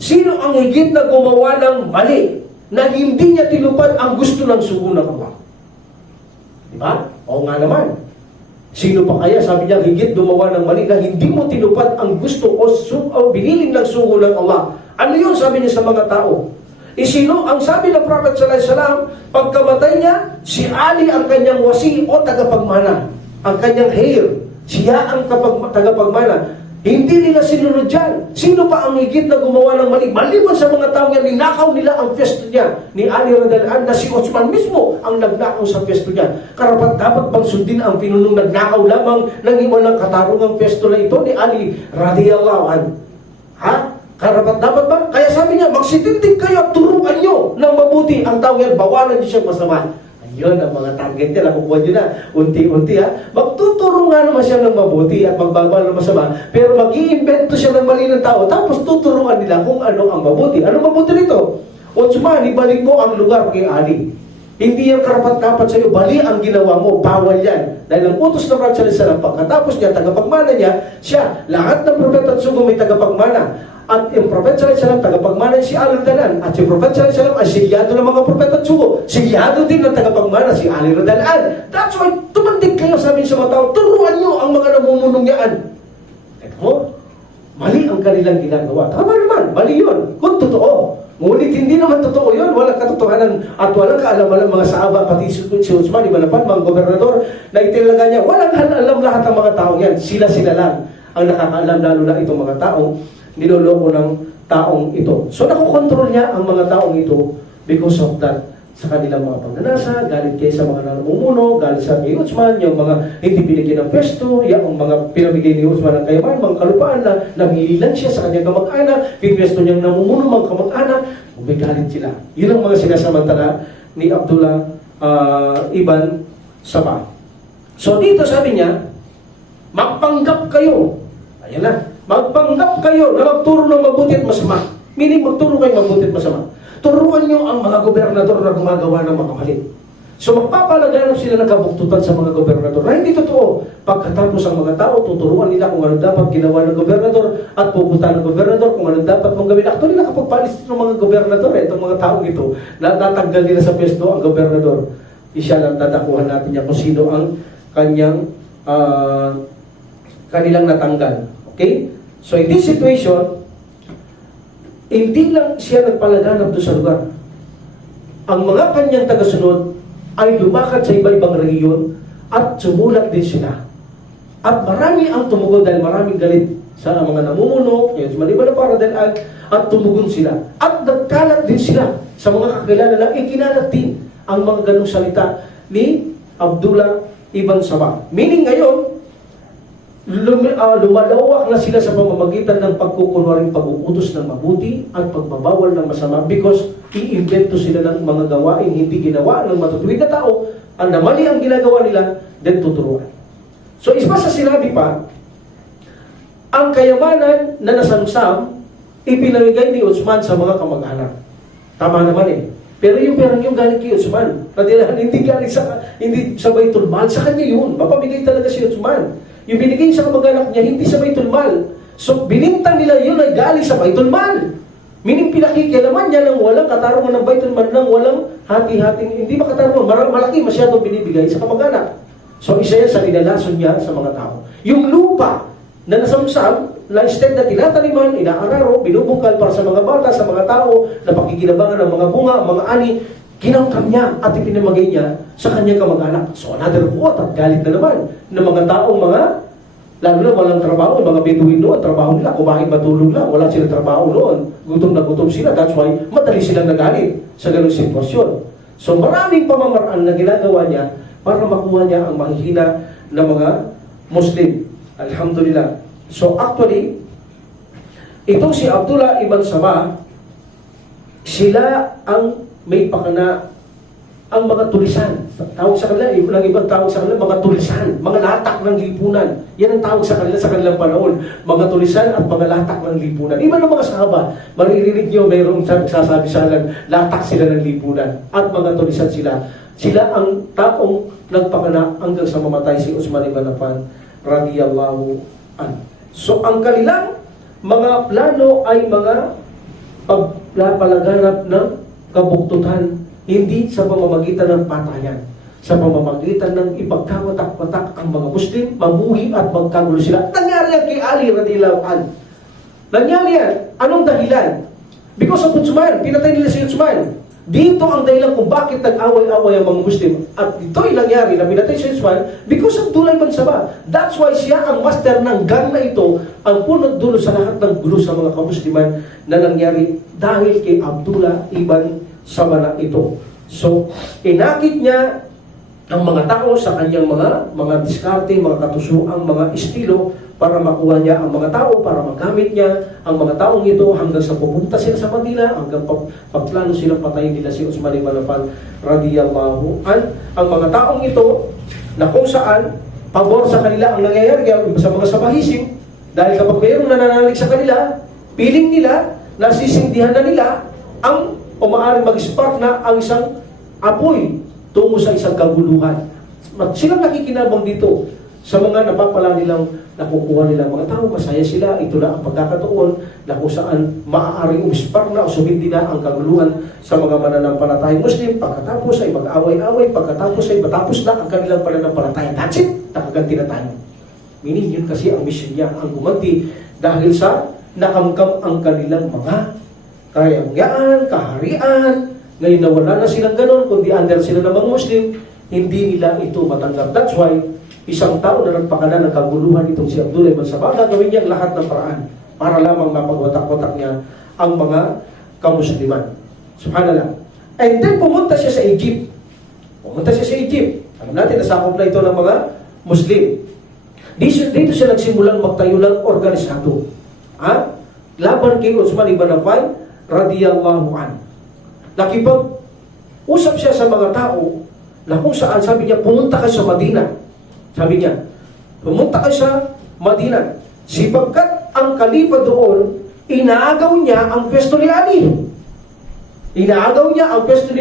Sino ang higit na gumawa ng mali na hindi niya tinupad ang gusto ng sugo ng Allah? Diba? Oo nga naman. Sino pa kaya, sabi niya, higit gumawa ng mali na hindi mo tinupad ang gusto o binilin ng sugo ng Allah? Ano yun, sabi niya sa mga tao? Sino ang sabi ng Prophet sallallahu alaihi wasallam, pagkamatay niya, si Ali ang kanyang wasi o tagapagmana. Ang kanyang heir, siya ang tagapagmana. Hindi nila sinunod dyan. Sino pa ang higit na gumawa ng mali? Maliban sa mga tao yan, ninakaw nila ang pwesto niya ni Ali radhiyallahu anhu, na si Uthman mismo ang nagnakaw sa pwesto niya. Karapat dapat bang sundin ang pinunong nagnakaw lamang ng walang katarungang pwesto na ito ni Ali radhiyallahu anhu? Ha? Karapat dapat ba? Kaya sabi niya, magsitindig kayo at turuan nyo ng mabuti ang tao yan, bawalan niyo siyang masama. Ayun, ang mga target niya, nakukuha nyo na, unti-unti ha. Magtuturo nga naman siya ng mabuti at magbabawal ng masama, pero mag-iimbento siya ng mali ng tao, tapos tuturuan nila kung ano ang mabuti. Ano mabuti nito? Uthman, ibalik mo ang lugar kay Ali. Hindi yan karapat-dapat sa iyo. Bali ang ginawa mo. Bawal yan. Dahil ang utos ng Prophet sallallahu pagkatapos niya, tagapagmana niya, siya, lahat ng propeta at sugo may tagapagmana. At yung Prophet sallallahu tagapagmana si Ali Radalan. At si Prophet sallallahu ay silyado ng mga propeta at sugo. Silyado din ng tagapagmana si Ali Radalan. That's why, tumandig kayo, sabi sa mga tao, turuan niyo ang mga namumunong yaan. Ito, mali ang kanilang ginagawa. Tama naman, mali yun. Kung totoo. Ngunit hindi naman totoo yun. Walang katotohanan at walang kaalaman ng mga sahaba, pati si Uthman ibn Affan, mga gobernador, na itinaga niya. Walang alam lahat ng mga taong yan. Sila lang ang nakakaalam, lalo na itong mga taong niloloko ng taong ito. So nakokontrol niya ang mga taong ito because of that. Sa kanilang mga pagnanasa, galit kayo sa mga namumuno, galit sa kay Uthman, yung mga hindi binigyan ng pwesto, yung mga pinabigay ni Uthman ng kayaman, mga kalupaan na namili lang siya sa kanyang kamag-anak, pinwesto niyang namumuno, mga kamag-anak, may galit sila. Yun ang mga sinasamantala ni Abdullah ibn Sabah. So dito sabi niya, magpanggap kayo. Ayan na, magpanggap kayo na magturo ng mabuti at masama. Meaning magturo kayo mabuti at masama. Turuan nyo ang mga gobernador na gumagawa ng mga mali. So magpapalaganap sila ng kabuktutan sa mga gobernador. Na hindi totoo. Pagkatapos ang mga tao, tuturuan nila kung ano dapat ginawa ng gobernador at pupunta ng gobernador kung ano dapat mong gawin. Actually, nakapagpalis ng mga gobernador, itong mga taong ito, natatanggal nila sa pwesto ang gobernador. Siya lang dadakuhan natin niya kung sino ang kanyang kanilang natanggal. Okay? So in this situation, hindi lang siya nagpalaganap doon sa lugar. Ang mga kanyang tagasunod ay lumakad sa iba-ibang rehiyon at sumulat din sila. At marami ang tumugon dahil maraming galit sa mga namumuno, yung maliban na para dahil at tumugon sila. At nagkalat din sila sa mga kakilala na ikinalat din ang mga ganong salita ni Abdullah ibn Sabah. Meaning ngayon, lumalawak na sila sa pamamagitan ng pagkukunwaring pag-uutos ng mabuti at pagbabawal ng masama because i-invento sila ng mga gawain hindi ginawa ng matutuwid na tao ang namali ang ginagawa nila, then tuturuan. So isma sa sinabi pa, ang kayamanan na nasamsam ipinamigay ni Uthman sa mga kamag-anak. Tama naman eh. Pero yung perang yung galing kay Uthman, hindi galing hindi sa Baitul Mal, sa kanya yun. Mapamigay talaga si Uthman. Yung binigay sa kamag-anak niya, hindi sa Baitul Mal. So, binintang nila yun ay galing sa Baitul Mal. Meaning, pinakikialaman niya ng walang katarungan ng Baitul Mal, ng walang hati-hating, hindi makatarungan, malaki masyadong binibigay sa kamag-anak. So, isa yan sa inalason niya sa mga tao. Yung lupa na nasamsam, na instead na tinataniman, inaararo, binubukal para sa mga bata, sa mga tao, na pakikinabangan ng mga bunga, mga ani, kinangkam niya at ipinamagay niya sa kanyang kamag-anak. So another quote at galit na naman ng mga taong lalo na walang trabaho, yung mga Bedouin noon, trabaho nila, kumain matulog lang, wala silang trabaho noon, gutom na gutom sila, that's why madali silang nagalit sa ganung sitwasyon. So maraming pamamaraan na ginagawa niya para makuha niya ang mahihina na mga Muslim. Alhamdulillah. So actually, itong si Abdullah ibn Sabah, sila ang may pakana ang mga tulisan. Tawag sa kanila, yung ibang tawag sa kanila, mga tulisan, mga latak ng lipunan. Yan ang tawag sa kanila sa kanilang panahon. Mga tulisan at mga latak ng lipunan. Iba ng mga sahaba, maririnig nyo, mayroong sasabi sa kanila, latak sila ng lipunan. At mga tulisan sila. Sila ang taong nagpakana hanggang sa mamatay si Uthman ibn Affan radiyallahu anhu. So ang kanilang mga plano ay mga pagpalaganap ng kabuktutan, hindi sa pamamagitan ng patayan, sa pamamagitan ng ipagkawatak-watak ang mga Muslim, mamuhi at magkagulo sila. Nangyari yan kay Ali radhiyallahu anhu. Nangyari yan. Anong dahilan? Because of Uthman, pinatay nila si Uthman. Dito ang dahilan kung bakit nag-away-away ang mga Muslim. At ito'y nangyari na pinatay si Uthman because of Abdullah ibn Sabah. That's why siya ang master ng gang na ito, ang punot dulo sa lahat ng gulo sa mga kamusliman na nangyari dahil kay Abdullah ibn Sabah na ito. So, inakit niya ang mga tao sa kanyang mga diskarte, mga katusuang, mga estilo para makuha niya ang mga tao, para magamit niya ang mga taong ito hanggang sa pupunta sila sa Manila, hanggang pagplano silang patayin nila si Uthman ibn Affan radiyallahu anhu. Ang mga taong ito na kung saan pabor sa kanila ang nangyayari sa mga sabahisim, dahil kapag mayroong nananalig sa kanila, piling nila, nasisindihan na nila ang umaaring mag-spark na ang isang apoy tungo sa isang kaguluhan. Silang nakikinabang dito sa mga napapala nilang nakukuha nilang mga tao. Masaya sila. Ito na ang pagkakataon na kung saan maaaring umispar na o sumindi na ang kaguluhan sa mga mananampalatayang Muslim. Pagkatapos ay mag-away-away, pagkatapos ay matapos na ang kanilang pananampalataya. That's it! Nakaganti na tayo. Meaning yun kasi ang mission niya, ang gumanti dahil sa nakamkam ang kanilang mga karangyaan, kaharian. Ngayon na wala na silang ganon, kundi under sila ng mga Muslim, hindi nila ito matanggap. That's why, isang tao na nagpakala ng kaguluhan itong si Abdullah ibn Sabah, gagawin niya ang lahat ng paraan para lamang mapagwatak-watak niya ang mga kamusliman. Subhanallah. And then pumunta siya sa Egypt. Alam natin, nasakop na ito ng mga Muslim. Dito siya nagsimulang magtayo ng organisado. Laban kay Uthman ibn Affan radiyallahu an. Nakipag-usap siya sa mga tao na kung saan sabi niya, pumunta ka sa Madina. Sabi niya, pumunta ka sa Madina. Sipagkat ang kalifa doon, inaagaw niya ang pwesto ni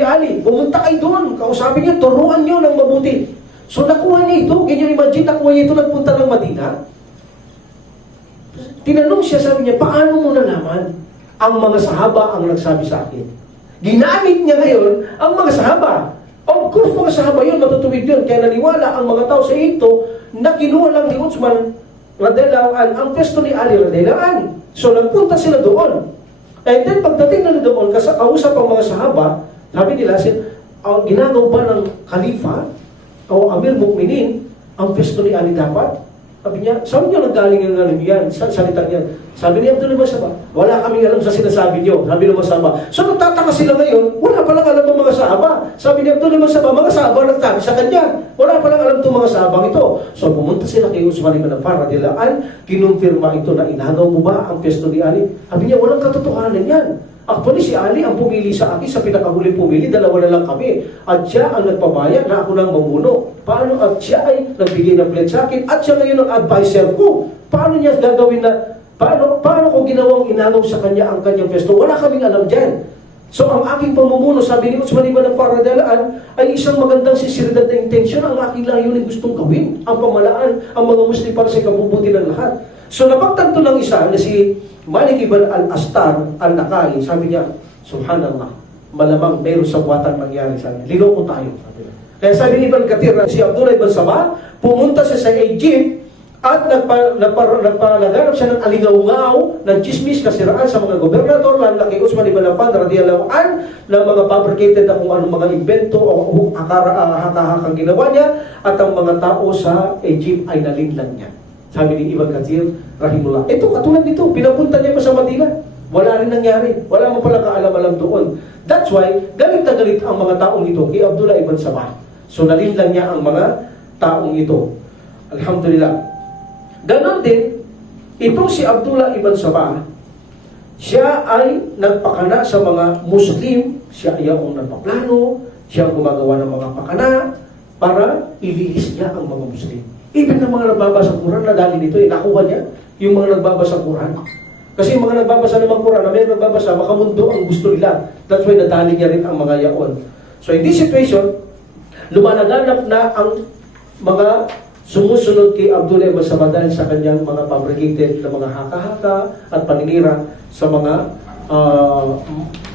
Ali. Pumunta kayo doon. Kausapin niya, turuan niyo ng mabuti. So nakuha niya ito. Can you imagine, nakuha niya ito, nagpunta ng Madina. Tinanong siya, sabi niya, paano mo nalaman? Ang mga sahaba ang nagsabi sa akin. Ginamit niya ngayon ang mga sahaba. Of course, mga sahaba yun, matutuwid yun. Kaya naniwala ang mga tao sa ito na kinuha lang ni Uthman radiyallahu an ang pwesto ni Ali radiyallahu an. So nagpunta sila doon. And then pagdating na doon, kausap ang mga sahaba, sabi nila, ang ginagaw ba ng khalifa o Amir Mu'minin ang pwesto ni Ali dapat? Sabi niya, naggaling ng yan, salita niya. Sabi niya, Abdullah ibn Sabah, wala kaming alam sa sinasabi niyo. Sabi ng mga sahaba. So nagtataka sila ngayon, wala palang alam ng mga sahaba. Sabi niya, Abdullah ibn Sabah, mga sahaba nagtabi sa kanya. Wala palang alam itong mga sahabang ito. So pumunta sila kay Uthman ibn Affan radiyallahu an, kinumpirma ito na inagaw mo ba ang pwesto ni Ali? Sabi niya, walang katotohanan yan. Actually, si Ali ang pumili sa akin, sa pinakahuling pumili, dalawa na lang kami. At siya ang nagpabaya na ako nang mamuno. Paano at siya ay nagbigay ng plate sa akin at siya ngayon ang advisor ko? Paano niya gagawin na, paano ko ginawang inagaw sa kanya ang kanyang pwesto? Wala kaming alam dyan. So ang aking pamumuno, sabi ni Uthman ibn Affan radiyallahu an, ay isang magandang sinseridad na intensyon. Ang aking layunin gustong gawin, ang pamalaan, ang mga Muslim para sa kabubuti ng lahat. So napagtanto ng isa na si Malik ibn al-Astar al-Nakai, sabi niya, subhanallah, malamang meron sa buwatan nangyari sa akin. Liloko tayo. Kaya sabi ni Ibn Kathir na si Abdullah ibn Sabah, pumunta siya sa Egypt at nagpalaganap siya ng aligaw-ngaw, ng chismis, kasiraan sa mga gobernador, lalo kay Uthman ibn Affan radiyallahu an, na mga fabricated na kung anong mga invento o haka-hakang ginawa niya, at ang mga tao sa Egypt ay nalinlang niya. Sabi ni Ibn Kathir, rahimullah. Ito, katulad nito, pinapunta niya pa sa Madina. Wala rin nangyari. Wala mo pala kaalam-alam doon. That's why, galit na galit ang mga taong ito kay Abdullah ibn Sabah. So, nalinlang niya ang mga taong ito. Alhamdulillah. Ganon din, itong si Abdullah ibn Sabah, siya ay nagpakana sa mga Muslim. Siya ay ang nagpaplano, siya ang gumagawa ng mga pakana para ilihis niya ang mga Muslim. Even ng mga nagbabasa Quran, nadali nito, nakuha niya yung mga nagbabasa Quran. Kasi yung mga nagbabasa ng Quran, na may nagbabasa, makamundo ang gusto nila. That's why nadali niya rin ang mga yaon. So in this situation, lumalaganap na ang mga sumusunod kay Abdullah ibn Sabah dahil sa kanyang mga fabricated na mga haka-haka at paninira sa mga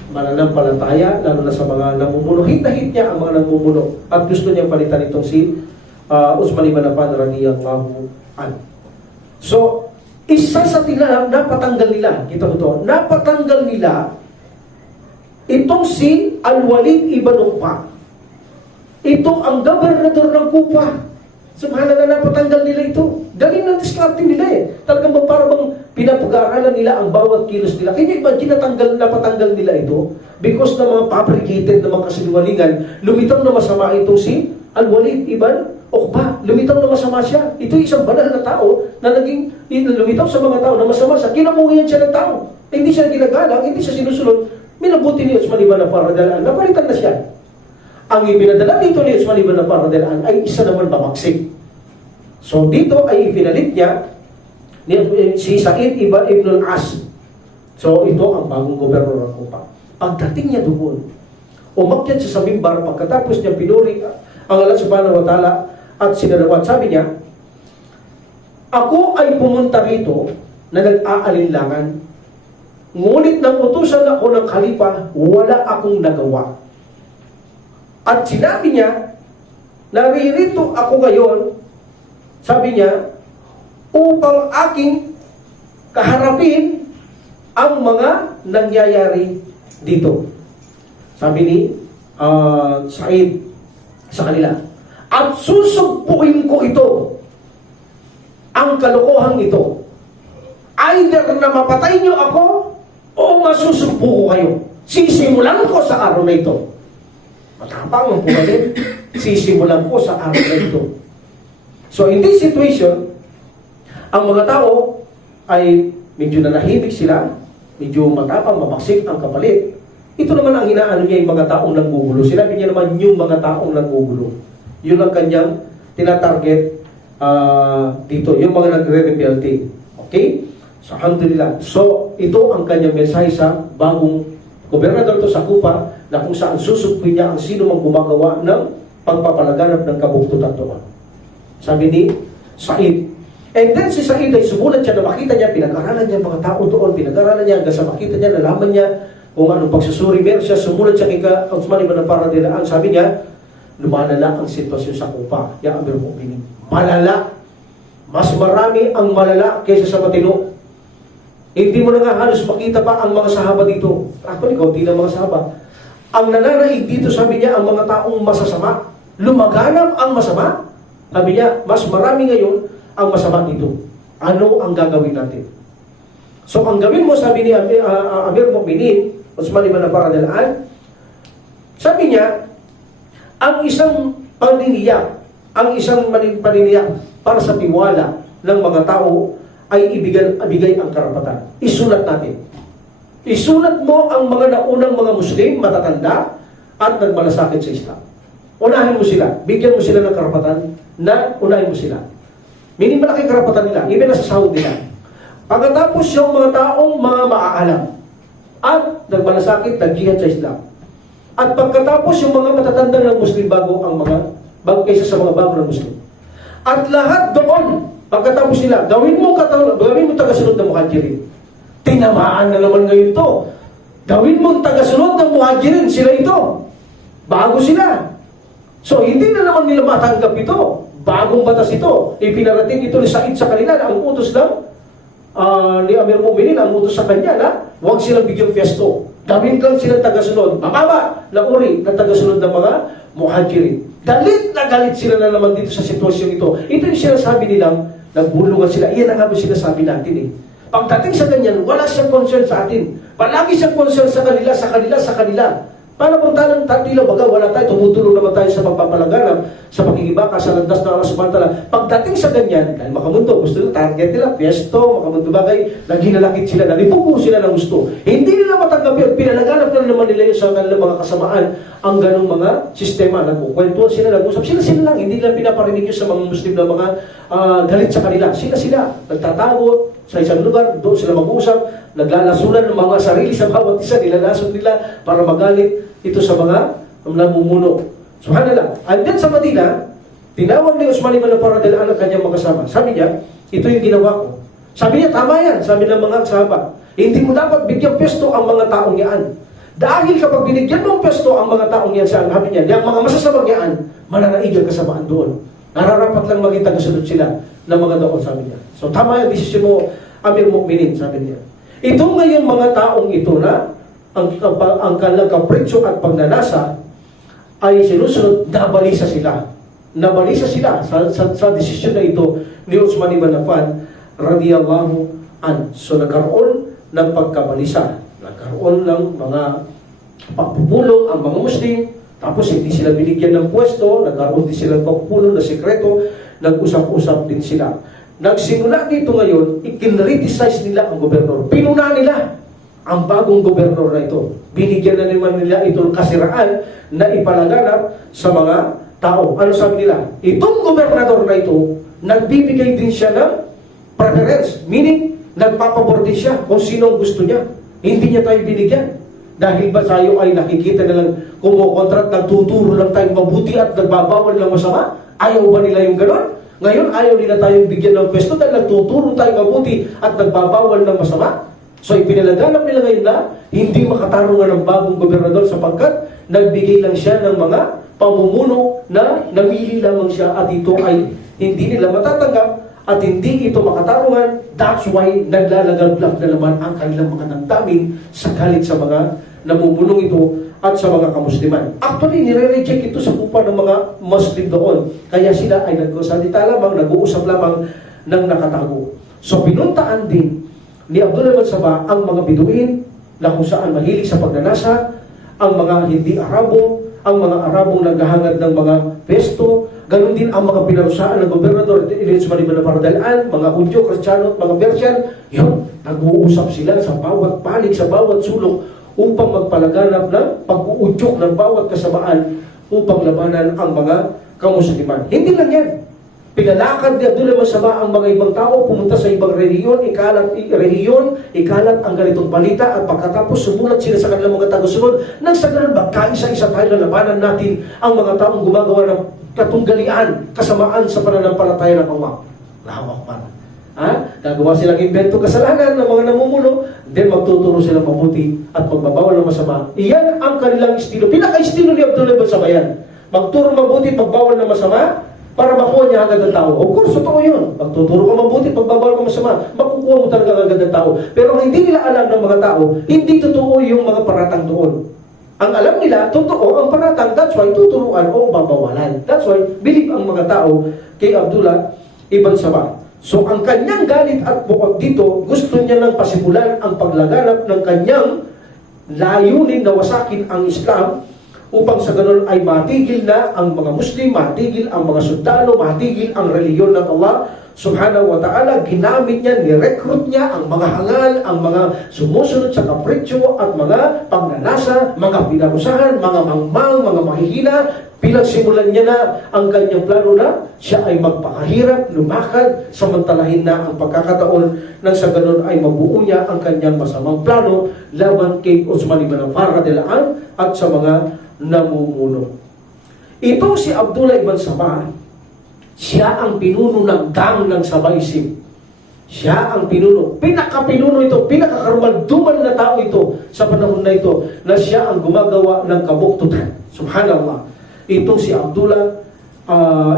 mananampalataya, lalo na sa mga namumuno. Hit niya ang mga namumuno at gusto niyang palitan itong si Uthman ibn Affan radiyallahu an. So, isa sa napatanggal nila, kita mo to, napatanggal nila itong si Al-Walid ibn Uqba. Ito ang gobernador ng Kufa. Subhanallah, napatanggal nila ito. Galing ng diskarte nila eh. Talagang parang pinapag-aaralan nila ang bawat kilos nila. Kaya imagine napatanggal nila ito because ng mga fabricated na mga kasinungalingan, lumitaw na masama itong si Al-Walid ibn Uqba. Lumitaw na masama siya. Ito isang banal na tao na naging lumitaw sa mga tao na masama siya. Kinamuhian siya ng tao. Hindi siya ginagalang, hindi siya sinusunod. Minabuti ni Uthman ibn Affan radiyallahu an. Napalitan na siya. Ang ipinadala dito ni Uthman ibn Affan radiyallahu an ay isa naman bamaksik. So dito ay ipinalit niya si Sa'id ibn al-As. So ito ang bagong gobernador ng Kufa. Pagdating niya doon, umakyat siya sa mimbar, pagkatapos niya pinuri ang Allah subhanahu wa ta'ala at sinalawat. Sabi niya, ako ay pumunta rito na nag-aalinlangan, ngunit nang utusan ako ng khalifa, wala akong nagawa. At sinabi niya, naririto ako ngayon, sabi niya, upang aking kaharapin ang mga nangyayari dito. Sabi ni Said sa kanila, at susugpuin ko ito, ang kalokohan ito. Either na mapatay niyo ako o masusugpo ko kayo. Sisimulan ko sa araw na ito. Matapang ang pumalit. Sisimulan ko sa araw na ito. So in this situation, ang mga tao ay medyo nanahimik sila, medyo matapang, mabaksik ang kapalit. Ito naman ang hinaano niya yung mga taong nanggugulo. Sinabi niya naman yung mga taong nanggugulo. Yun ang kanyang tinatarget dito, yung mga nagre-rebelde. Okay? So, alhamdulillah. So, ito ang kanyang mensahe sa bagong gobernador to sa Kufa, na kung saan susugpuin niya ang sino mang gumagawa ng pagpapalaganap ng kabuktutan doon. Sabi ni Said. And then si Said ay sumulat siya na makita niya, pinag-aralan niya mga tao doon, pinag-aralan niya hanggang sa makita niya, nalaman niya kung anong pagsusuri meron siya. Sumulat siya kay Uthman ibn Affan radhiyallahu anhu. Sabi niya, lumalala ang sitwasyon sa Kufa, ya Amir Mu'minin. Malala. Mas marami ang malala kaysa sa matino. Hindi mo na nga halos makita pa ang mga sahaba dito. Actually, kaunti lang mga sahaba. Ang nananaig dito, sabi niya, ang mga taong masasama. Lumaganap ang masama. Sabi niya, mas marami ngayon ang masama dito. Ano ang gagawin natin? So, ang gawin mo, sabi ni Amir Mu'minin, Uthman ibn Affan radhiyallahu anhu, sabi niya, ang isang paniniyak, ang isang paniniyak para sa tiwala ng mga tao ay ibigay ang karapatan. Isulat natin. Isulat mo ang mga naunang mga Muslim, matatanda, at nagmalasakit sa Islam. Unahin mo sila. Bigyan mo sila ng karapatan na unahin mo sila. Meaning malaking karapatan nila. Even na sa sahod nila. Pagkatapos yung mga taong mga maaalam at nagmalasakit, nagjihad sa Islam. At pagkatapos yung mga matatanda ng Muslim bago kaysa sa mga bago ng Muslim. At lahat doon, pagkatapos nila, gawin mo tagasunod ng muhajirin. Tinamaan na naman ngayon to. Gawin mo tagasunod ng muhajirin, sila ito. Bago sila. So, hindi na naman nila matanggap ito. Bagong batas ito. Ipinarating ito ni Said sa kanila na ang utos lang ni Amir Mu'minin, ang utos sa kanya na huwag silang bigyang fiesto. Gawin lang silang tagasunod. Mababa na uri na tagasunod ng mga muhajirin. Galit na galit sila na naman dito sa sitwasyon ito. Ito yung sinasabi nilang nagbulungan sila. Iyan ang nga sinasabi natin eh. Pagdating sa ganyan, wala siyang concern sa atin. Palagi siyang concern sa kanila. Paano kung tila baga, wala tayo, tumutulong naman tayo sa pagpapalaganap, sa pagkikibaka, sa landas ng Allah subhanahu wa ta'ala. Pagdating sa ganyan, dahil makamundo, gusto nila, target nila, piesto, makamundo bagay, naghinalakit sila, nalipupo sila ng gusto. Hindi nila matanggap yun, pinalaganap na naman nila yun sa kanilang mga kasamaan, ang ganong mga sistema. Nagkukwentuhan sila, nag-usap sila lang, hindi nila pinaparinig yun sa mga Muslim na mga galit sa kanila. Sila, nagtatago sa isang lugar, doon sila mag-usap, naglalasunan ng mga sarili sa bawat isa, nilalason nila para magalit ito sa mga namumuno. Subhanallah. And then sa Madina, tinawag ni Uthman ibn Affan radhiyallahu anhu ang kanyang magkasama. Sabi niya, ito yung ginawa ko. Sabi niya, tama yan. Sabi ng mga sahaba, hindi mo dapat bigyan pesto ang mga taong yan. Dahil kapag binigyan mo ang pesto ang mga taong yan, sabi niya, yung mga masasamang yan, mananaig ang kasamaan doon. Nararapat lang maging tagasunod sila ng mga doon, sabi niya. So tama yung desisyon mo, Amir Mu'minin, sabi niya. Ito ngayon mga taong ito na ang kanilang kapritsyo at pagnanasa ay sinusunod, nabalisa sila. Nabalisa sila sa desisyon na ito ni Uthman ibn Affan radiyallahu anhu. So nagkaroon ng pagkabalisa. Nagkaroon ng mga pagpupulong ang mga Muslim. Tapos hindi sila binigyan ng pwesto. Nagkaroon din sila ng pagpupulong na sekreto. Nag-usap-usap din sila. Nagsimula dito ngayon, ikinriticize nila ang gobernador. Pinuna nila ang bagong gobernador na ito. Binigyan na naman nila itong kasiraan na ipalaganap sa mga tao. Ano sabi nila? Itong gobernador na ito, nagbibigay din siya ng preference. Meaning, nagpapabor din siya kung sino ang gusto niya. Hindi niya tayo binigyan. Dahil ba tayo ay nakikita na lang kumukontrat, nagtuturo lang tayong mabuti at nagbabawal ng masama? Ayaw ba nila yung ganon? Ngayon, ayaw nila tayong bigyan ng pwesto dahil nagtuturo tayong mabuti at nagbabawal ng masama? So ipinalaganap nila ngayon na hindi makatarungan ng bagong gobernador sapagkat nagbigay lang siya ng mga pamumuno na namili lamang siya at ito ay hindi nila matatanggap at hindi ito makatarungan. That's why naglalagablak na naman ang kanilang mga damdamin sa galit sa mga namumulong ito at sa mga kamusliman. Actually, nire-reject ito sa kupa ng mga Muslim doon. Kaya sila ay nagsalita lamang, nag-uusap lamang ng nakatago. So pinuntaan din ni Abdullah ibn Sabah ang mga Biduin na kung saan mahilig sa pagnanasa, ang mga hindi Arabo, ang mga Arabong naghahangad ng mga pesto, ganun din ang mga pinarusaan ng gobernador Usman ibn Fardalan, mga Hudyo, Kristiyano at mga Persian. Yun, nag-uusap sila sa bawat panig, sa bawat sulok upang magpalaganap ng pag-uudyok ng bawat kasamaan upang labanan ang mga kamusliman. Hindi lang yan. Pinalakad ni Abdullah ibn Sabah ang mga ibang tao, pumunta sa ibang rehiyon, ikalat ang ganitong balita at pagkatapos sumulat sila sa kanilang mga tagasunod nang sa ganun ba, kaisa-isa tayo lalabanan natin ang mga taong gumagawa ng katunggalian, kasamaan sa pananampalataya ng Allah. Lahawak man. Gagawa silang invento kasalanan ng mga namumuno, then magtuturo silang mabuti at magbabawal ng masama. Iyan ang kanilang estilo. Pinaka-estilo ni Abdullah ibn Sabah yan. Magturo mabuti, pagbawal ng masama, para makuha niya agad ang tao. Of course, totoo yun. Pagtuturo ka mabuti, pagbabawal ka masama, makukuha mo talaga agad ang tao. Pero hindi nila alam ng mga tao, hindi totoo yung mga paratang doon. Ang alam nila, totoo ang paratang. That's why tuturuan o babawalan. That's why believe ang mga tao kay Abdullah ibn Sabah. So ang kanyang galit at bukod dito, gusto niya nang pasimulan ang paglaganap ng kanyang layunin na wasakin ang Islam upang sa ganun ay matigil na ang mga Muslim, matigil ang mga sundalo, matigil ang reliyon ng Allah subhanahu wa ta'ala. Ginamit niya, ni-recruit niya ang mga hangal, ang mga sumusunod sa kapritsyo at mga pagnanasa, mga pinarusahan, mga mangmang, mga mahihina. Pinagsimulan niya na ang kanyang plano na siya ay magpakahirap, lumakad, samantalahin na ang pagkakataon nang sa ganun ay mabuo niya ang kanyang masamang plano laban kay Usman ibn Fardalan at sa mga namumuno. Itong si Abdullah ibn Sabah, siya ang pinuno ng gang ng Sabaysim. Siya ang pinuno. Pinakapinuno ito, pinakakarmalduman na tao ito sa panahon na ito na siya ang gumagawa ng kabuktutan. Subhanallah. Itong si Abdullah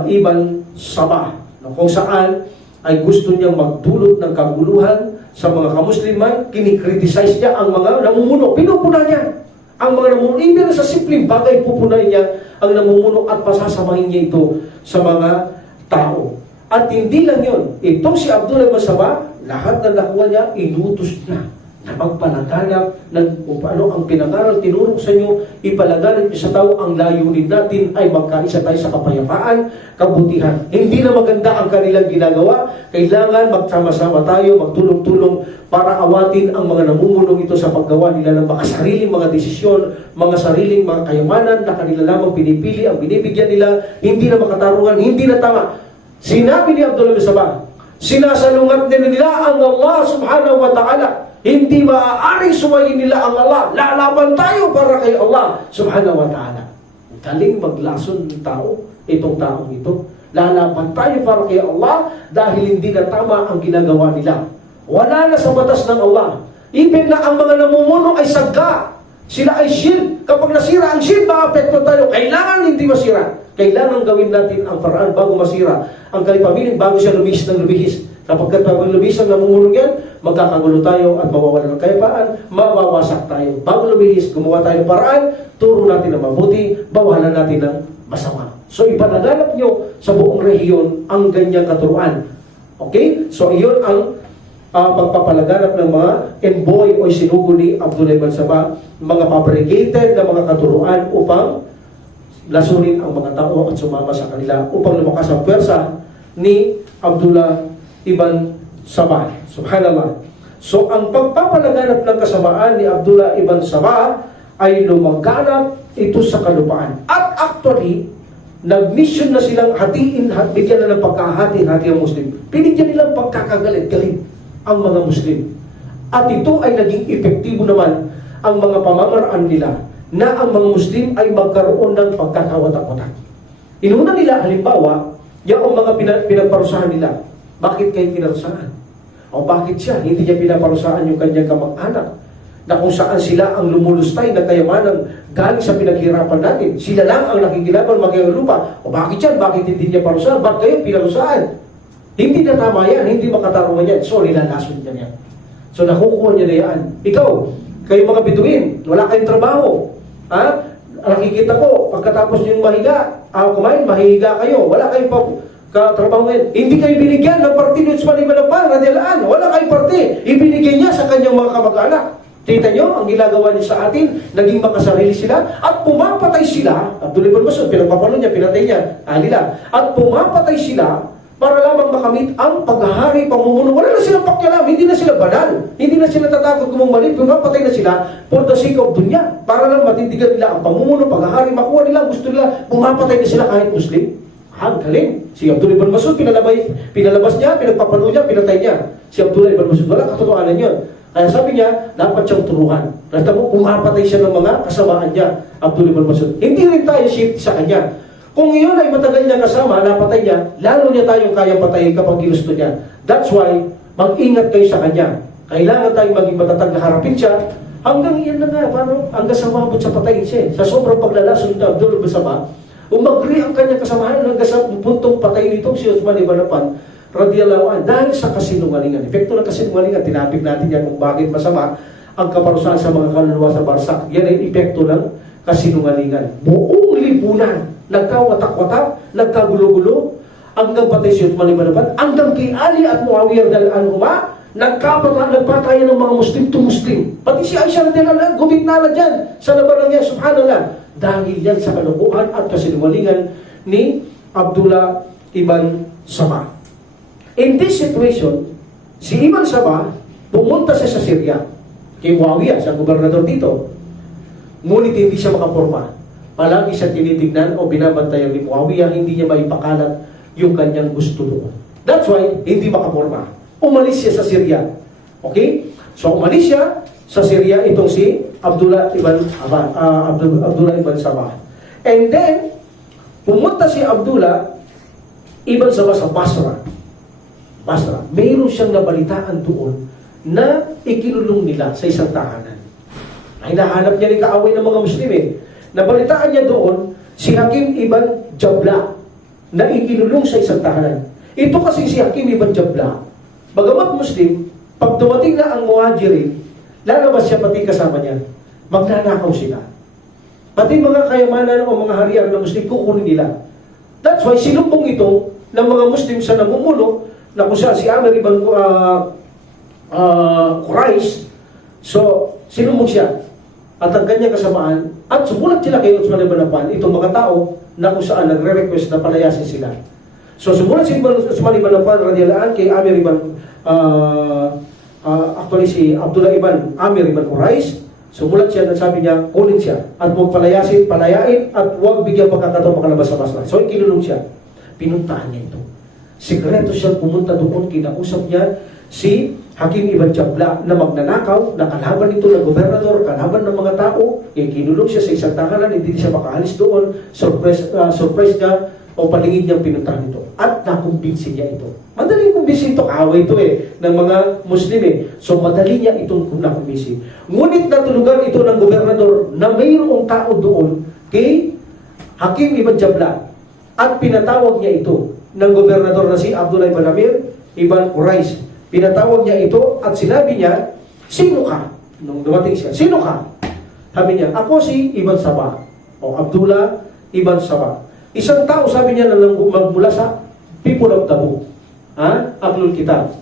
ibn Sabah, na kung saan ay gusto niyang magdulot ng kaguluhan sa mga kamusliman, kinikriticize niya ang mga namumuno. Pinupuna niya ang mga namumuno. Even sa simpleng bagay, pupunayin niya ang namumuno at pasasamahin niya ito sa mga tao. At hindi lang yun. Itong si Abdullah ibn Sabah, lahat na nakuha niya, inutos niya na magpalaganap ng kung paano ang pinangaral, tinurok sa inyo, ipalaganap niyo sa tao ang layunin natin ay magkaisa tayo sa kapayapaan, kabutihan. Hindi na maganda ang kanilang ginagawa. Kailangan magsama-sama tayo, magtulong-tulong para awatin ang mga namumulong ito sa paggawa nila ng mga sariling mga desisyon, mga sariling mga kayamanan na kanila lamang pinipili, ang binibigyan nila, hindi na makatarungan, hindi na tama. Sinabi ni Abdullah ibn Sabah, sinasalungat nila ang Allah subhanahu wa ta'ala. Hindi maaaring suwayin nila ang Allah. Lalaban tayo para kay Allah subhanahu wa ta'ala. Galing maglason ng tao, itong taong ito. Lalaban tayo para kay Allah dahil hindi na tama ang ginagawa nila. Wala na sa batas ng Allah. Even na ang mga namumuno ay sagga. Sila ay shield. Kapag nasira ang shield, maapekto tayo. Kailangan hindi masira. Kailangan gawin natin ang paraan bago masira ang kalipamiling bago siya lumihis ng lumihis. Kapag lumihis ang namumulong yan, magkakagulo tayo at mawawala ng kayapaan, mawawasak tayo. Bago lumihis, gumawa tayo ng paraan, turo natin ng mabuti, bawalan natin ng masama. So ipanaganap nyo sa buong rehiyon ang ganyang katuruan. Okay? So iyon ang pagpapalaganap ng mga envoy o sinugo ni Abdullah ibn Sabah, mga fabricated na mga katuruan upang lasunin ang mga tao at sumama sa kanila upang lumakas ang pwersa ni Abdullah ibn Sabah. Subhanallah. So ang pagpapalaganap ng kasamaan ni Abdullah ibn Sabah ay lumaganap ito sa kalupaan. At actually, nag-mission na silang hatiin, bigyan na ng pagkahati-hati ang Muslim. Pinigyan nilang pagkakagalit-galit ang mga Muslim. At ito ay naging epektibo naman ang mga pamamaraan nila na ang mga Muslim ay magkaroon ng pagkakawatak-watak. Inuna nila, halimbawa, yung mga pinagparusahan nila. Bakit kayo pinarusahan? O bakit siya? Hindi niya pinaparusahan yung kanyang kamag-anak na kung saan sila ang lumulustay na kayamanan galing sa pinaghirapan natin. Sila lang ang nakikilaban maging lupa. O bakit yan? Bakit hindi niya parusahan? Bakit kayo pinarusahan? Hindi na tama yan. Hindi makatarungan yan. So, nilalason niya yan. So, nakukuha niya na yan. Ikaw, kayo mga bituin, wala kayong trabaho. Ha? Nakikita ko, pagkatapos niyong mahiga, kumain, mahihiga kayo. Wala kayong katrabaho ngayon. Hindi kayo binigyan ng parte ni Usman ibn Affan radhiyallahu anhu. Wala kayong parte. Ibinigay niya sa kanyang mga kamag-anak. Kita nyo, ang ginagawa niya sa atin, naging makasarili sila, at pumapatay sila, Abdullah ibn Mas'ud, pinagpapalo niya, pinatay niya, nila, at pumapatay sila, para lamang makamit ang paghahari, pamumuno. Wala na silang pakialam, hindi na sila banal, hindi na sila tatakot kumalit, pumapatay na sila, for the sake of dunya, para lang matindigan nila ang pamumuno, paghahari, makuha nila, gusto nila, pumapatay na sila kahit Muslim. Galing. Si Abdullah ibn Mas'ud, pinalabas niya, pinagpapalo niya, pinatay niya. Si Abdullah ibn Mas'ud, wala katotohanan yun. Kaya sabi niya, dapat siyang turuan. Nakita mo, pumapatay siya ng mga kasamaan niya, Abdullah ibn Mas'ud. Hindi rin tayo shift sa kanya. Kung iyon ay matagal niya kasama, napatay niya, lalo niya tayong kayang patayin kapag ginusto niya. That's why, mag-ingat kayo sa kanya. Kailangan tayong maging matatag na harapin siya. Hanggang iyan na nga, parang hanggang sa mabot sa patayin siya. Sa sobrang paglalason ni Abdullah ibn Sabah, umagri ang kanyang kasamahan hanggang sa puntong patayin nitong si Uthman ibn Affan radhiyallahu anhu dahil sa kasinungalingan. Epekto ng kasinungalingan, tinapik natin yan kung bakit masama ang kaparusahan sa mga kaluluwa sa barsak. Yan ay epekto ng kasinungalingan. Buong lipunan, nagkawatak-watak, nagkagulo-gulo, hanggang patay si Uthman ibn Affan, hanggang kay Ali at Muawiyah radhiyallahu anhuma, nagpatayan ng mga Muslim to Muslim. Pati si Aisha radhiyallahu anha, gumitna na dyan sa labanan niya, subhanallah. Dahil yan sa kalukuhan at kasinungalingan ni Abdullah ibn Sabah. In this situation, si Ibn Sabah pumunta siya sa Syria kay Muawiyah, sa gobernador dito. Ngunit hindi siya makaporma. Palagi siya tinitignan o binabantayan ni Muawiyah, hindi niya maipakalat yung kanyang gusto doon. That's why, hindi makaporma. Umalis siya sa Syria. Okay? So, umalis siya sa Syria itong si Abdullah ibn Sabah. And then, pumunta si Abdullah ibn Sabah sa Basra. Mayroon siyang nabalitaan doon na ikinulong nila sa isang tahanan. Ay nahanap niya rin kaaway ng mga Muslim eh. Nabalitaan niya doon si Hakim ibn Jabla na ikinulong sa isang tahanan. Ito kasi si Hakim ibn Jabla, bagamat Muslim, pag dumating na ang Muhajirin, lalabas siya pati kasama niya. Magnanakaw sila. Pati mga kayamanan o mga harian ng Muslim, kukunin nila. That's why sinumbong ito ng mga Muslim sa namumuno na kung siya si Amir ibn Quraish. So, sinumbong siya at ang kanyang kasamaan at sumulat sila kay Uthman ibn Affan, itong mga tao na kung saan nagre-request na palayasin sila. So, sumulat si Uthman ibn Affan radhiyallahu anhu kay Amir ibn actually si Abdullah ibn Amir ibn Quraish. Sumulat siya at sabi niya, kunin siya at huwag palayain at huwag bigyan pagkakataon makalabas sa Basra. So, kinulong siya. Pinuntahan niya ito. Sikreto siya pumunta doon, kinausap niya si Hakim ibn Jabla na magnanakaw, na kalaban nito ng gobernador, kalaban ng mga tao. Kinulong siya sa isang tahanan, hindi siya makaalis doon. Surprise niya o palingid niyang pinuntahan ito. At nakumbinsin niya ito. Madaling kumbinsin ito, kaaway ito ng mga Muslim eh. So madali niya itong nakumbinsin. Ngunit natulugan ito ng gobernador na mayroong tao doon kay Hakim ibn Jabla. At pinatawag niya ito ng gobernador na si Abdullah ibn Amir ibn Quraish. Pinatawag niya ito at sinabi niya, sino ka? Nung dumating siya, sino ka? Sabi niya, ako si Ibn Sabah o Abdullah ibn Sabah. Isang tao, sabi niya, na magmula sa people of the book. Ahlul Kitab.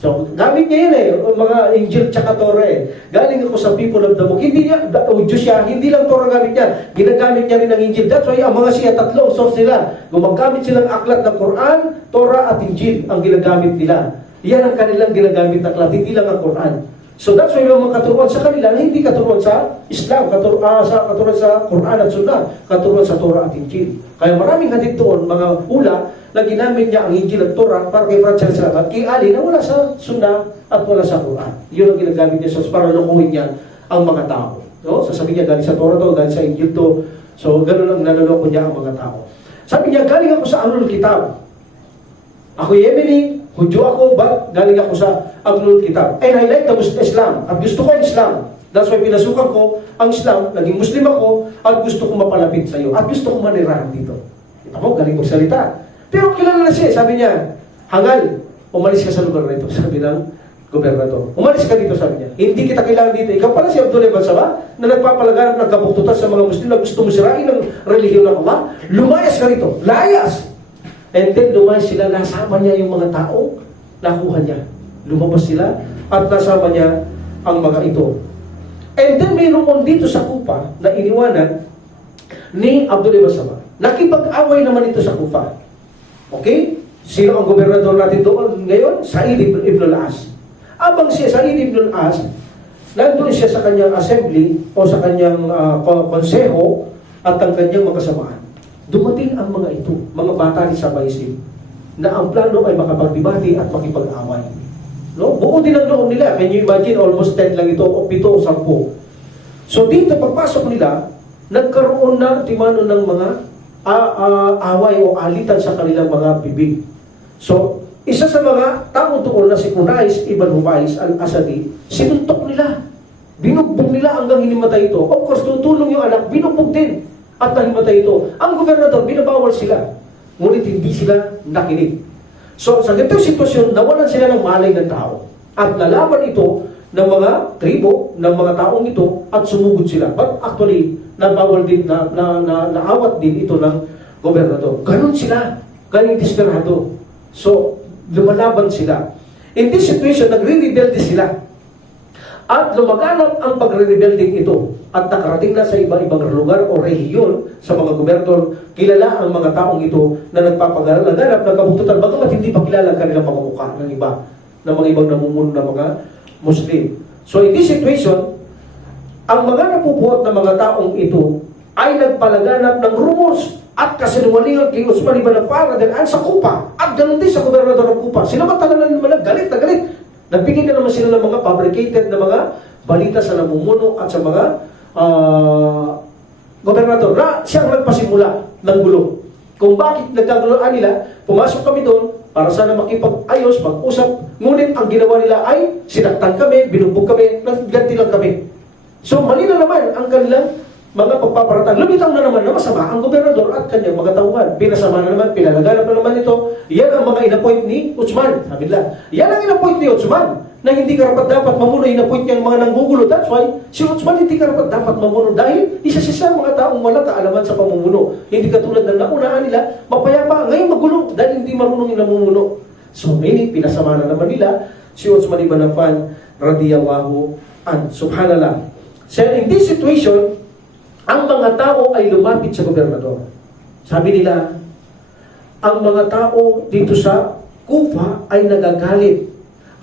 So, gamit niya yun mga Injil tsaka Torah Galing ako sa people of the book. Hindi niya, Diyos siya, hindi lang Torah gamit niya. Ginagamit niya rin ang Injil. That's why ang mga siya, tatlong source nila. Gumagamit silang aklat ng Quran, Torah at Injil ang ginagamit nila. Yan ang kanilang ginagamit na aklat, hindi lang ang Quran. So that's why yung mga katuruan sa kanila na hindi katuruan sa Islam, katuruan sa Quran at Sunnah, katuruan sa Torah at Injil. Kaya maraming hadith doon, mga hula, na ginamit niya ang Injil at Torah para kay Francis at kay Ali na wala sa Sunnah at wala sa Quran. Yun ang ginagamit niya para lukuhin niya ang mga tao. No? Sasabihin niya, galing sa Torah to, galing sa Injil to. So, ganun ang naloloko niya ang mga tao. Sabi niya, galing ako sa Ahlul Kitab. Ako Yemeni, Hudyo ako, but galing ako sa Ahlul Kitab. And I like the Islam. At gusto ko ang Islam. That's why pinasukan ko ang Islam, naging Muslim ako, at gusto ko mapalapit sa iyo. At gusto ko manirahan dito. Kita mo, galing magsalita. Pero kilala na siya, sabi niya, Hangal, umalis ka sa lugar na ito, sabi ng gobernador. Umalis ka dito, sabi niya. Hindi kita kailangan dito. Ikaw pala si Abdul Ibn Sabah na nagpapalaganap ng kabuktutan sa mga Muslim na gusto mo sirain ng relihiyon ng Allah. Lumayas ka rito. Layas! And then lumayas sila, nasama niya yung mga tao, nakuha niya. Lumabas sila at nasama niya ang mga ito. And then mayroon dito sa Kupa na iniwanan ni Abdul Ibn Sabah. Nakipag-away naman ito sa Kupa. Okay? Sino ang gobernador natin doon ngayon? Sa'id ibn al-As. Abang siya, Sa'id ibn al-As, nandun siya sa kanyang assembly o sa kanyang konseho at ang kanyang mga kasamaan. Dumating ang mga ito, mga bata ni Sabaysim, na ang plano ay makapagdebate at makipag-away. No? Buo din ang loob nila. Can you imagine? Almost 10 lang ito, o 7 o 10. So dito, pagpasok nila, nagkaroon na timano ng mga away o alitan sa kanilang mga bibig. So, isa sa mga tao doon na si Qunais ibn Humayis al-Asadi, sinuntok nila. Binugbog nila hanggang hinimatay ito. Of course, tutulong yung anak, binugbog din. At nahimatay ito. Ang gobernador, binabawal sila. Ngunit hindi sila nakinig. So, sa ganitong sitwasyon, nawalan sila ng malay ng tao. At nalaban ito ng mga tribo, ng mga taong ito, at sumugod sila. But actually, nabawal din, naawat din ito ng gobernador. Ganon sila. Galing desperado. So, lumalaban sila. In this situation, nagre-rebelde sila. At lumaganap ang pagre-rebelding ito. At nakarating na sa iba-ibang lugar o rehiyon sa mga gobernador, kilala ang mga taong ito na nagpapagalaganap ng kabuktutan. Bagamat hindi pa kilala ang kanilang mga mukha ng iba, ng mga ibang namumuno ng mga Muslim. So in this situation, ang mga napupuot ng mga taong ito ay nagpalaganap ng rumors at kasinungalingan kay Uthman ibn Affan at sa Kupa at ganoon din sa gobernador ng Kupa. Sila matagal na naman galit na galit. Nagbigay na naman sila ng mga fabricated na mga balita sa namumuno at sa mga gobernador na siyang nagpasimula ng gulo. Kung bakit nagkaguloan nila, pumasok kami doon para sana makipag-ayos, mag-usap, ngunit ang ginawa nila ay sinaktan kami, binugbog kami, nagganti lang kami. So mali na naman ang kanilang mga pagpaparatang. Lumitaw na naman na masama ang gobernador at kanyang mga tauhan. Pinasama na naman, pinalaganap na naman ito. Yan ang mga inapoint ni Uthman. Sabi nila, yan ang inapoint ni Uthman na hindi karapat dapat mamuno. Inapoint niya ang mga nanggugulo. That's why si Uthman hindi karapat dapat mamuno dahil isa siya sa mga taong walang kaalaman sa pamumuno. Hindi katulad ng naunaan nila, mapayapa. Ngayon magulo dahil hindi marunong yung namumuno. So meaning, pinasama na naman nila si Uthman ibn Affan radiyallahu an. Subhanallah. So in this situation, ang mga tao ay lumapit sa gobernador. Sabi nila, ang mga tao dito sa Kufa ay nagagalit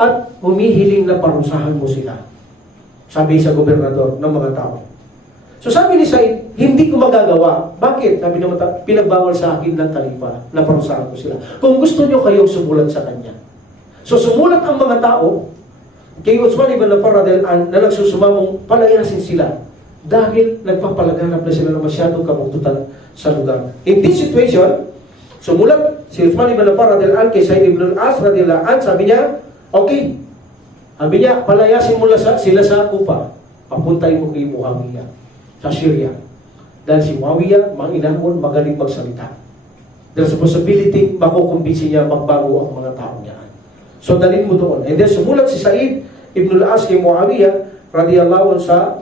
at humihiling na parusahan mo sila. Sabi sa gobernador ng mga tao. So sabi ni Said, hindi ko magagawa. Bakit? Sabi ng mga tao, pinagbawal sa akin ng kalifa na parusahan ko sila. Kung gusto nyo kayong sumulat sa kanya. So sumulat ang mga tao kay Uthman ibn Affan na nagsusumamong palayasin sila. Dahil nagpapalaganap na sila na masyadong kabuktutan sa lugar. In this situation, sumulat si Uthman ibn Affan radhiyallahu anhu kay Sa'id ibn al-As radhiyallahu anhu, sabi niya, okay. Sabi niya, palayasin mo sila sa Kufa. Papuntay mo kay Muawiyah sa Syria. Dahil si Muawiyah, manginahon, magaling magsalita. There's a possibility, makukumbinsi niya magbago ang mga tao niya. So dalhin mo doon. And then sumulat si Sa'id ibn al-As kay Muawiyah radhiyallahu anhu sa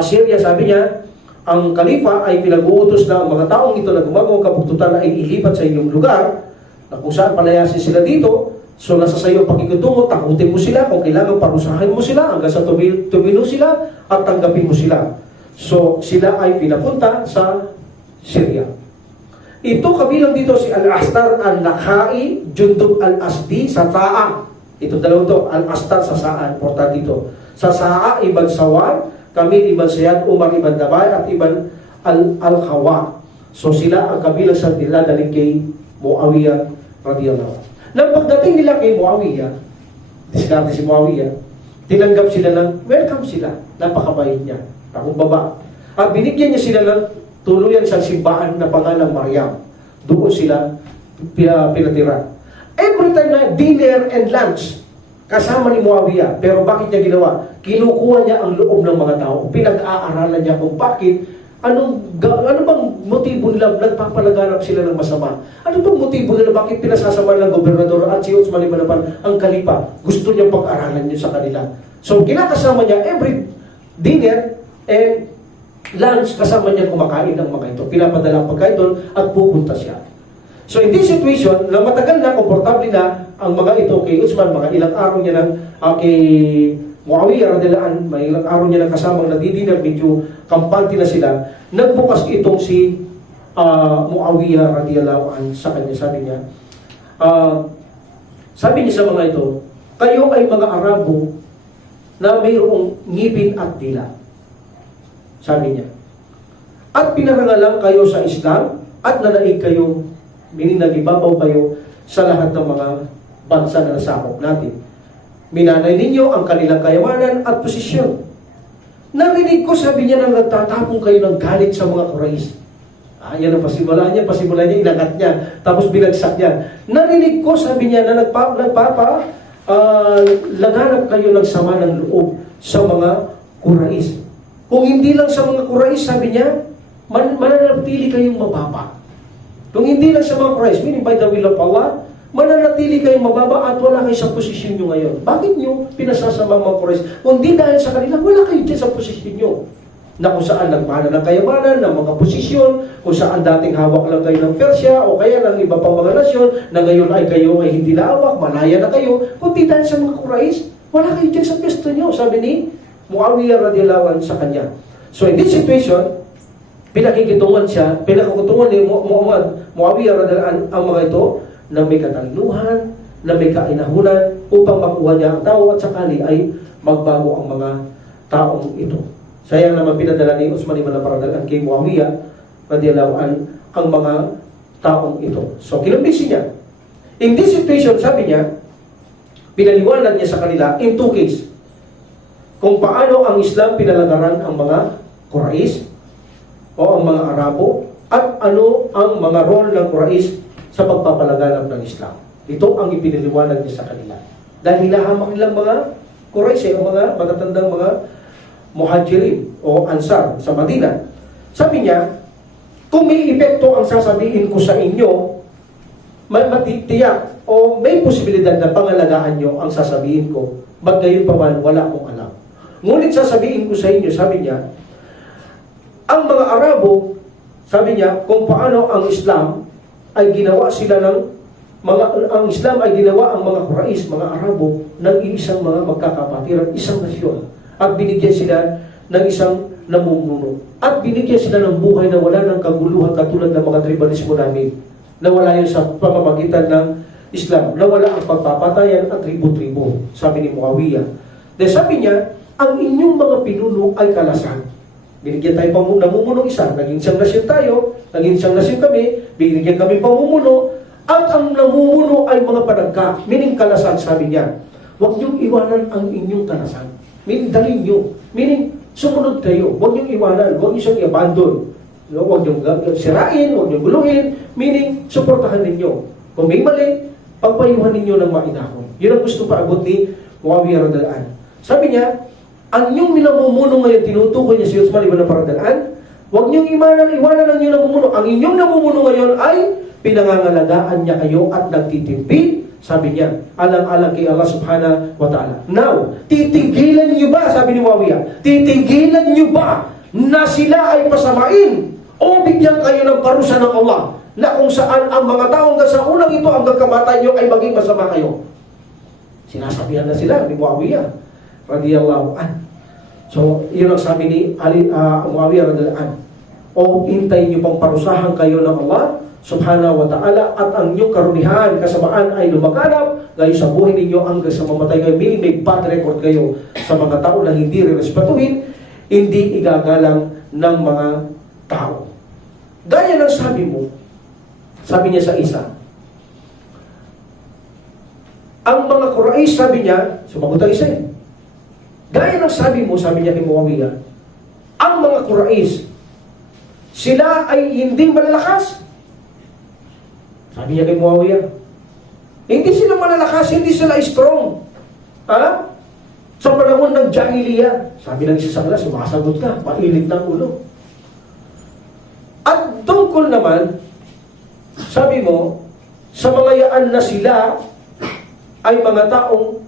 Syria, sabi niya, ang kalifa ay pinag-uutos na ang mga taong ito na gumagawang kabuktutan ay ilipat sa inyong lugar na kung saan palayasin sila dito. So nasa sa iyo pakikutungo, takutin mo sila, kung kailangan parusahin mo sila hanggang sa tumino sila at tanggapin mo sila. So sila ay pinapunta sa Syria. Ito kabilang dito si Al-Astar al-Nakhai, Jundub al-Asdi sa Sa'a. Ito dalawang to, Al-Astar sa Sa'a, important dito. Sa Sa'a, ibang Sawan, kami ibang Sayyad, Umar ibang Dabay at ibang Al-Khawa. So sila ang kabilang sa dinadaling kay Muawiyah radiyallahu anhu. Nang pagdating nila kay Muawiyah, diskarte si Muawiyah, tinanggap sila ng welcome sila. Napakabait niya. takumbaba. At binigyan niya sila ng tuluyan sa simbahan na pangalang Mariam. Doon sila pinatira. Every time na dinner and lunch, kasama ni Muawiyah. Pero bakit niya ginawa? Kinukuha niya ang loob ng mga tao. Pinag-aaralan niya kung bakit, ano bang motibo nila nagpapalaganap sila ng masama? Ano bang motibo nila bakit pinasasama ng gobernador at si Uthman ibn Affan ang kalipa? Gusto niya pag-aralan niya sa kanila. So, kinakasama niya every dinner and lunch, kasama niya kumakain ng mga ito. Pinapadala ang pagkain doon at pupunta siya. So, in this situation, na matagal na, komportable na ang mga ito kay Uthman, mga ilang araw niya ng kay Muawiyah radhiyallahu anhu, may ilang araw niya ng kasamang nagdi-dinner, medyo kampante na sila, nagbukas itong si Muawiyah radhiyallahu anhu sa kanya. Sabi niya sa mga ito, kayo ay mga Arabo na mayroong ngipin at dila. Sabi niya. At pinarangalan kayo sa Islam at nanaig kayo, meaning nagibabaw kayo sa lahat ng mga bansa na nasakop natin. Minanay ninyo ang kanilang kayamanan at posisyon. Narinig ko, sabi niya, na nagtatapong kayo ng galit sa mga Quraysh. Yan ang pasimula niya, inagat niya, tapos binagsak niya. Narinig ko, sabi niya, na laganap kayo ng sama ng loob sa mga Quraysh. Kung hindi lang sa mga Quraysh, sabi niya, mananatili kayong mababa. Kung hindi lang sa mga Quraysh, meaning by the will of Allah, mananatili kayong mababa at wala kayo sa posisyon nyo ngayon. Bakit nyo pinasasama mga Quraysh? Kung di dahil sa kanila, wala kayo dyan sa posisyon nyo. Na kung saan nagmana ng kayamanan, ng mga posisyon, kung saan dating hawak lang kayo ng Persia o kaya ng iba pang mga nasyon, na ngayon ay kayo ay hindi naawak, malaya na kayo. Kung di dahil sa mga Quraysh, wala kayo dyan sa pwesto nyo. Sabi ni Muawiyah radhiyallahu anhu sa kanya. So in this situation, pinakukutungan ni Muawiyah radhiyallahu anhu ang mga ito na may katalinuhan, na may kainahunan upang makuha niya ang tao at sakali ay magbago ang mga taong ito. Sayang naman pinadala ni Uthman ibn Affan kay Muawiyah radhiyallahu anhu ang mga taong ito. So kinumbisi niya. In this situation, sabi niya, pinaliwanag niya sa kanila in two cases kung paano ang Islam pinalagaran ang mga Quraysh o ang mga Arabo at ano ang mga role ng Quraysh sa pagpapalaganap ng Islam. Ito ang ipiniliwanag niya sa kanila. Dahil hinahamak nilang mga Quraysh o mga matatandang mga Muhajirin o Ansar sa Madina. Sabi niya, kung may epekto ang sasabihin ko sa inyo, may matitiyak o may posibilidad na pangalagaan nyo ang sasabihin ko, bagayon pa man wala akong alam. Ngunit sasabihin ko sa inyo, sabi niya, ang mga Arabo, sabi niya, kung paano ang Islam ay ginawa sila ang Islam ay ginawa ang mga Quraysh, mga Arabo, ng isang mga magkakapatiran, isang nasyon. At binigyan sila ng isang namumuno. At binigyan sila ng buhay na wala ng kaguluhan katulad ng mga tribalismo namin. Na wala yun sa pamamagitan ng Islam. Na wala ang pagpapatayan at tribo-tribo. Sabi ni Muawiyah. Dahil sabi niya, ang inyong mga pinuno ay kalasan. Binigyan tayo namumuno isa. Naging isang nasyon tayo, naging isang nasyon kami, binigyan kami pamumuno, at ang namumuno ay mga panagka, meaning kalasan, sabi niya. Huwag niyong iwanan ang inyong kalasan. Meaning, dalhin nyo. Meaning, sumunod kayo. Huwag niyong iwanan. Huwag niyo siyang i-abandon. Huwag niyong sirain, huwag niyong guluhin. Meaning, suportahan ninyo. Kung may mali, pagpayuhan ninyo ng mainahon. Yun ang gusto paabot ni Muawiyah radhiyallahu anhu. Sabi niya, ang inyong minamumuno ngayon, tinutukoy niya si Uthman ibn Affan, huwag niyong iwanan ang inyong namumuno. Ang inyong namumuno ngayon ay pinangangalagaan niya kayo at nagtitimpi. Sabi niya, alang-alang kay Allah subhanahu wa ta'ala. Now, titigilan niyo ba, sabi ni Muawiyah, titigilan niyo ba na sila ay pasamain o bigyan kayo ng parusa ng Allah na kung saan ang mga taong sa unang ito ang kamatayan niyo ay maging masama kayo? Sinasabihan na sila ni Muawiyah radhiyallahu anhu. So, yun ang sabi ni Muawiyah radhiyallahu anhu. O hintayin niyo pang parusahan kayo ng Allah subhanahu wa ta'ala at ang inyong karunihan, kasamaan ay lumaganap ngayon sa buhay ninyo hanggang sa mamatay kayo. Meaning may bad record kayo sa mga tao na hindi respatuhin, hindi igagalang ng mga tao. Gaya ng sabi mo, sabi niya sa isa, ang mga Quraysh, sabi niya, sumagot ang isa, gaya ng sabi mo, sabi niya kay Muawiyah, ang mga Quraysh, sila ay hindi malalakas. Sabi niya kay Muawiyah, hindi sila malalakas, hindi sila strong. Ha? Sa panahon ng Jahiliyyah, sabi ng isa sa kanila, sumasagot ka, mainit ng ulo. At tungkol naman, sabi mo, sa mga yaan na sila ay mga taong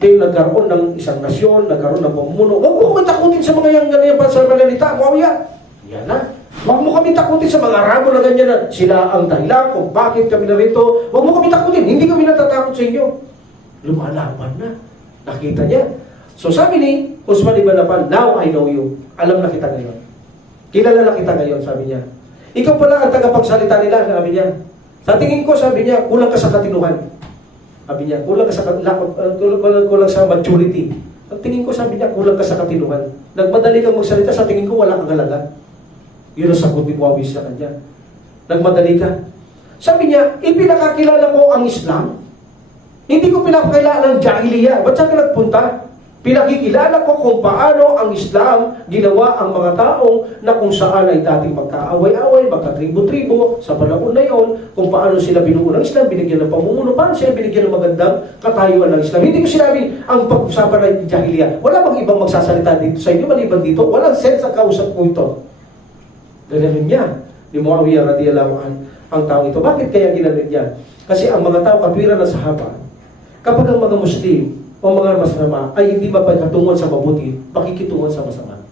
nagkaroon ng isang nasyon, nagkaroon ng pamumuno. Huwag mo kami takutin sa mga yang ganyan pansamanalita, Muawiyah. Yan na. Huwag mo kami takutin sa mga Arabo na ganyan na sila ang dahilan kung bakit kami narito. Huwag mo kami takutin. Hindi kami natatakot sa inyo. Lumalaban na. Nakita niya. So sabi ni Usman ibn Affan, now I know you. Alam na kita ngayon. Kilala na kita ngayon, sabi niya. Ikaw pala ang tagapagsalita nila, sabi niya. Sa tingin ko, sabi niya, kulang ka sa katinuhan. Sabi niya, kulang sa maturity. Ang tingin ko, sabi niya, kulang ka sa katinuhan. Nagmadali kang magsalita, sa tingin ko, wala kang halaga. Yun ang sagot ni Muawiyah sa kanya. Nagmadali ka. Sabi niya, ipinakakilala ko ang Islam. Hindi ko pinapakilala ang Jahiliyyah. Ba't saan ka nagpunta? Pinakikilala ko kung paano ang Islam ginawa ang mga taong na kung saan ay dating magkaaway-away, magkatribo-tribo sa panahon na yon, kung paano sila binuo ng Islam, binigyan ng pamumuno, paano sila binigyan ng magandang katayuan ng Islam. Hindi ko sinabi ang pag-usapan ng Jahiliyyah. Wala bang ibang magsasalita dito sa inyo, maliban dito? Walang sense ang kausap ko ito. Gananin niya ni Muawiyah radiyallahu anhu ang tao ito. Bakit kaya ginanin niya? Kasi ang mga tao katwiran ng sahaba, kapag ang mga Muslim o mga masama ay hindi mapagkatungon sa mabuti, pakikitungon sa masama.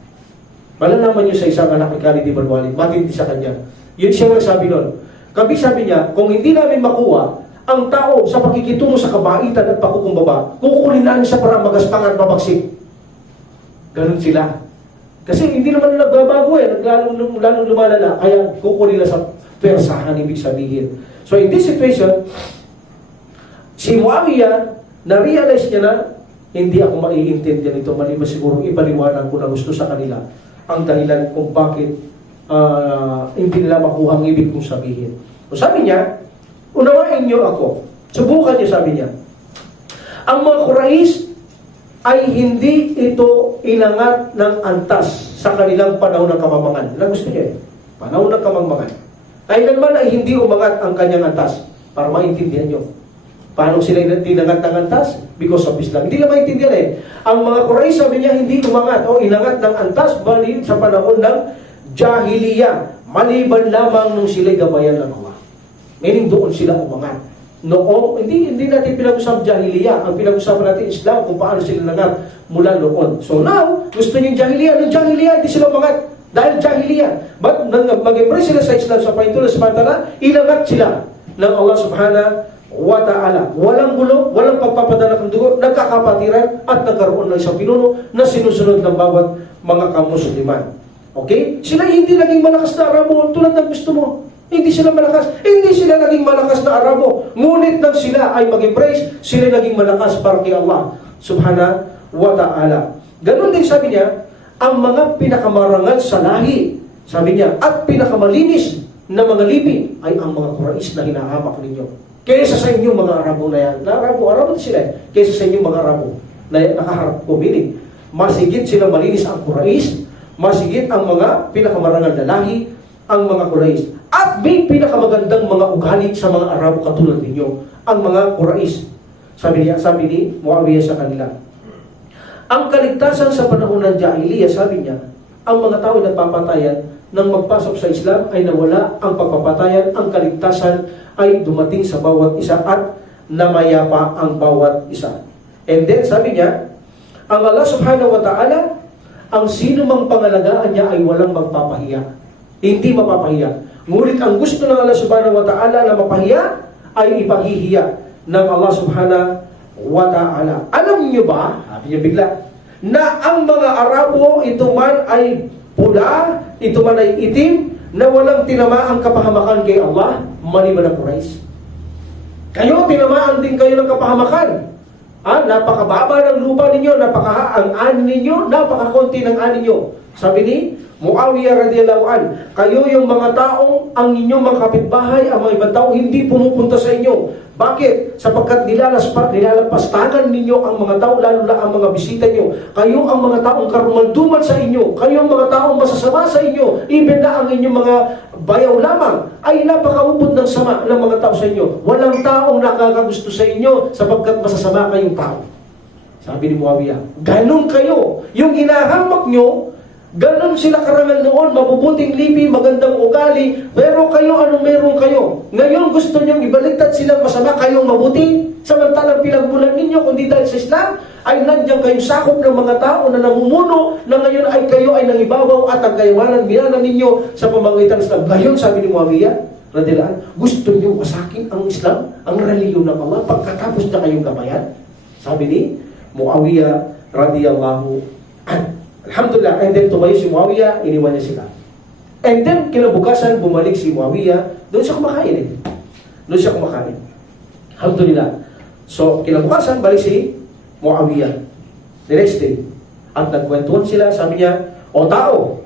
Malalaman niyo sa isang anak ni Khalid ibn Walid, matindi sa kanya. Yun siya nagsabi nun. Kabi sabi niya, kung hindi namin makuha ang tao sa pakikitungo sa kabaitan at pakukumbaba, kukunin namin sa parang magaspangan at mabagsik. Ganun sila. Kasi hindi naman nagbabago lalong lumalala, kaya kukunin na sa persahan, ibig sabihin. So in this situation, si Muawiyah, na-realize niya na, hindi ako maiintindihan ito, maliban siguro ipaliwanag ko na gusto sa kanila ang dahilan kung bakit hindi nila makuha ang ibig kong sabihin. So sabi niya, unawain niyo ako. Subukan niyo, sabi niya. Ang mga Quraysh ay hindi ito inangat ng antas sa kanilang panahon ng kamamangan. Na gusto niya panahon ng kamamangan. Kailanman ay hindi umangat ang kanyang antas para maintindihan niyo. Paano sila tinangat ng antas? Because of Islam. Hindi na maintindihan Ang mga Quraysh, sabi niya, hindi umangat o inangat ng antas bali sa panahon ng Jahiliyyah. Maliban lamang nung sila'y gabayan ng Allah. Meaning doon sila umangat. Noong, hindi natin pinag-usap Jahiliyyah. Ang pinag-usapan natin Islam kung paano sila nangat mula noon. So now, gusto niyo Jahiliyyah. Nung Jahiliyyah, hindi sila umangat. Dahil Jahiliyyah. But mag-embrace sila sa Islam sa paintula sa pantala, inangat sila ng Allah subhanahu wa ta'ala. Walang gulo, walang pagpapadala ng dugo, nagkakapatiran at nagkaroon ng isang pinuno na sinusunod ng bawat mga kamusliman. Okay? Sila hindi naging malakas na Arabo tulad ng gusto mo. Hindi sila malakas. Hindi sila naging malakas na Arabo. Ngunit nang sila ay mag-embrace, sila naging malakas para kay Allah subhanahu wa ta'ala. Ganon din sabi niya, ang mga pinakamarangal sa lahi, sabi niya, at pinakamalinis na mga lipi ay ang mga Quraysh na hinahamak ninyo. Kaysa sa inyong mga Arabo na yan. Arabo sila. Kaysa sa inyong mga Arabo na nakaharap ko. Meaning, masigit sila malinis ang Quraysh, masigit ang mga pinakamarangal na lahi, ang mga Quraysh. At may pinakamagandang mga ugali sa mga Arabo katulad ninyo, ang mga Quraysh. Sabi ni Muawiyah sa kanila. Ang kaligtasan sa panahon ng Jahiliyyah, sabi niya, ang mga tao nagpapatayan nang magpasok sa Islam ay nawala ang pagpapatayan, ang kaligtasan ay dumating sa bawat isa at namayapa ang bawat isa. And then sabi niya, ang Allah subhanahu wa ta'ala, ang sino mang pangalagaan niya ay walang magpapahiya. Hindi mapapahiya. Ngunit ang gusto ng Allah subhanahu wa ta'ala na mapahiya ay ipahihiya ng Allah subhanahu wa ta'ala. Alam niyo ba, sabi niya bigla, na ang mga Arabo, ito man ay pula, ito man ay itim, na walang tinamaang kapahamakan kay Allah, maliban ang Quraysh. Kayo, tinamaan din kayo ng kapahamakan. Napakababa ng lupa ninyo, ang ani ninyo, napakakonti ng ani ninyo. Sabi ni Muawiyah radiyallahu anhu, kayo yung mga taong ang inyong mga kapitbahay, ang mga ibang tao, hindi pumupunta sa inyo. Bakit? Sapagkat nilalapastangan ninyo ang mga tao, lalo na ang mga bisita nyo. Kayo ang mga taong karumaldumal sa inyo. Kayo ang mga taong masasama sa inyo. Even na ang inyong mga bayaw lamang ay napakaubod ng sama ng mga tao sa inyo. Walang taong nakakagusto sa inyo sapagkat masasama kayong tao. Sabi ni Muawiyah, ganun kayo. Yung hinahamak nyo, ganon sila karangal noon, mabubuting lipi, magandang ugali, pero kayo anong meron kayo? Ngayon gusto niyong ibaliktad silang masama, kayong mabuti, samantalang pinagmulan ninyo, kundi dahil sa Islam, ay nandiyan kayong sakop ng mga tao na namumuno, na ngayon ay kayo ay nangibabaw at ang kayamanan binanan ninyo sa pamamagitan ng Islam. Ngayon, sabi ni Muawiyah, radiallahu anhu, gusto niyo wasakin ang Islam, ang reliyon ng Allah, pagkatapos na kayong gabayan? Sabi ni Muawiyah, radiyallahu anhu. Alhamdulillah, and then tumayo si Muawiyah, iniwan niya sila. And then, kinabukasan, bumalik si Muawiyah, doon siya kumakain Doon siya kumakain. Alhamdulillah. So, kinabukasan, balik si Muawiyah. The next day. At nagkwentuhan sila, sabi niya, o tao,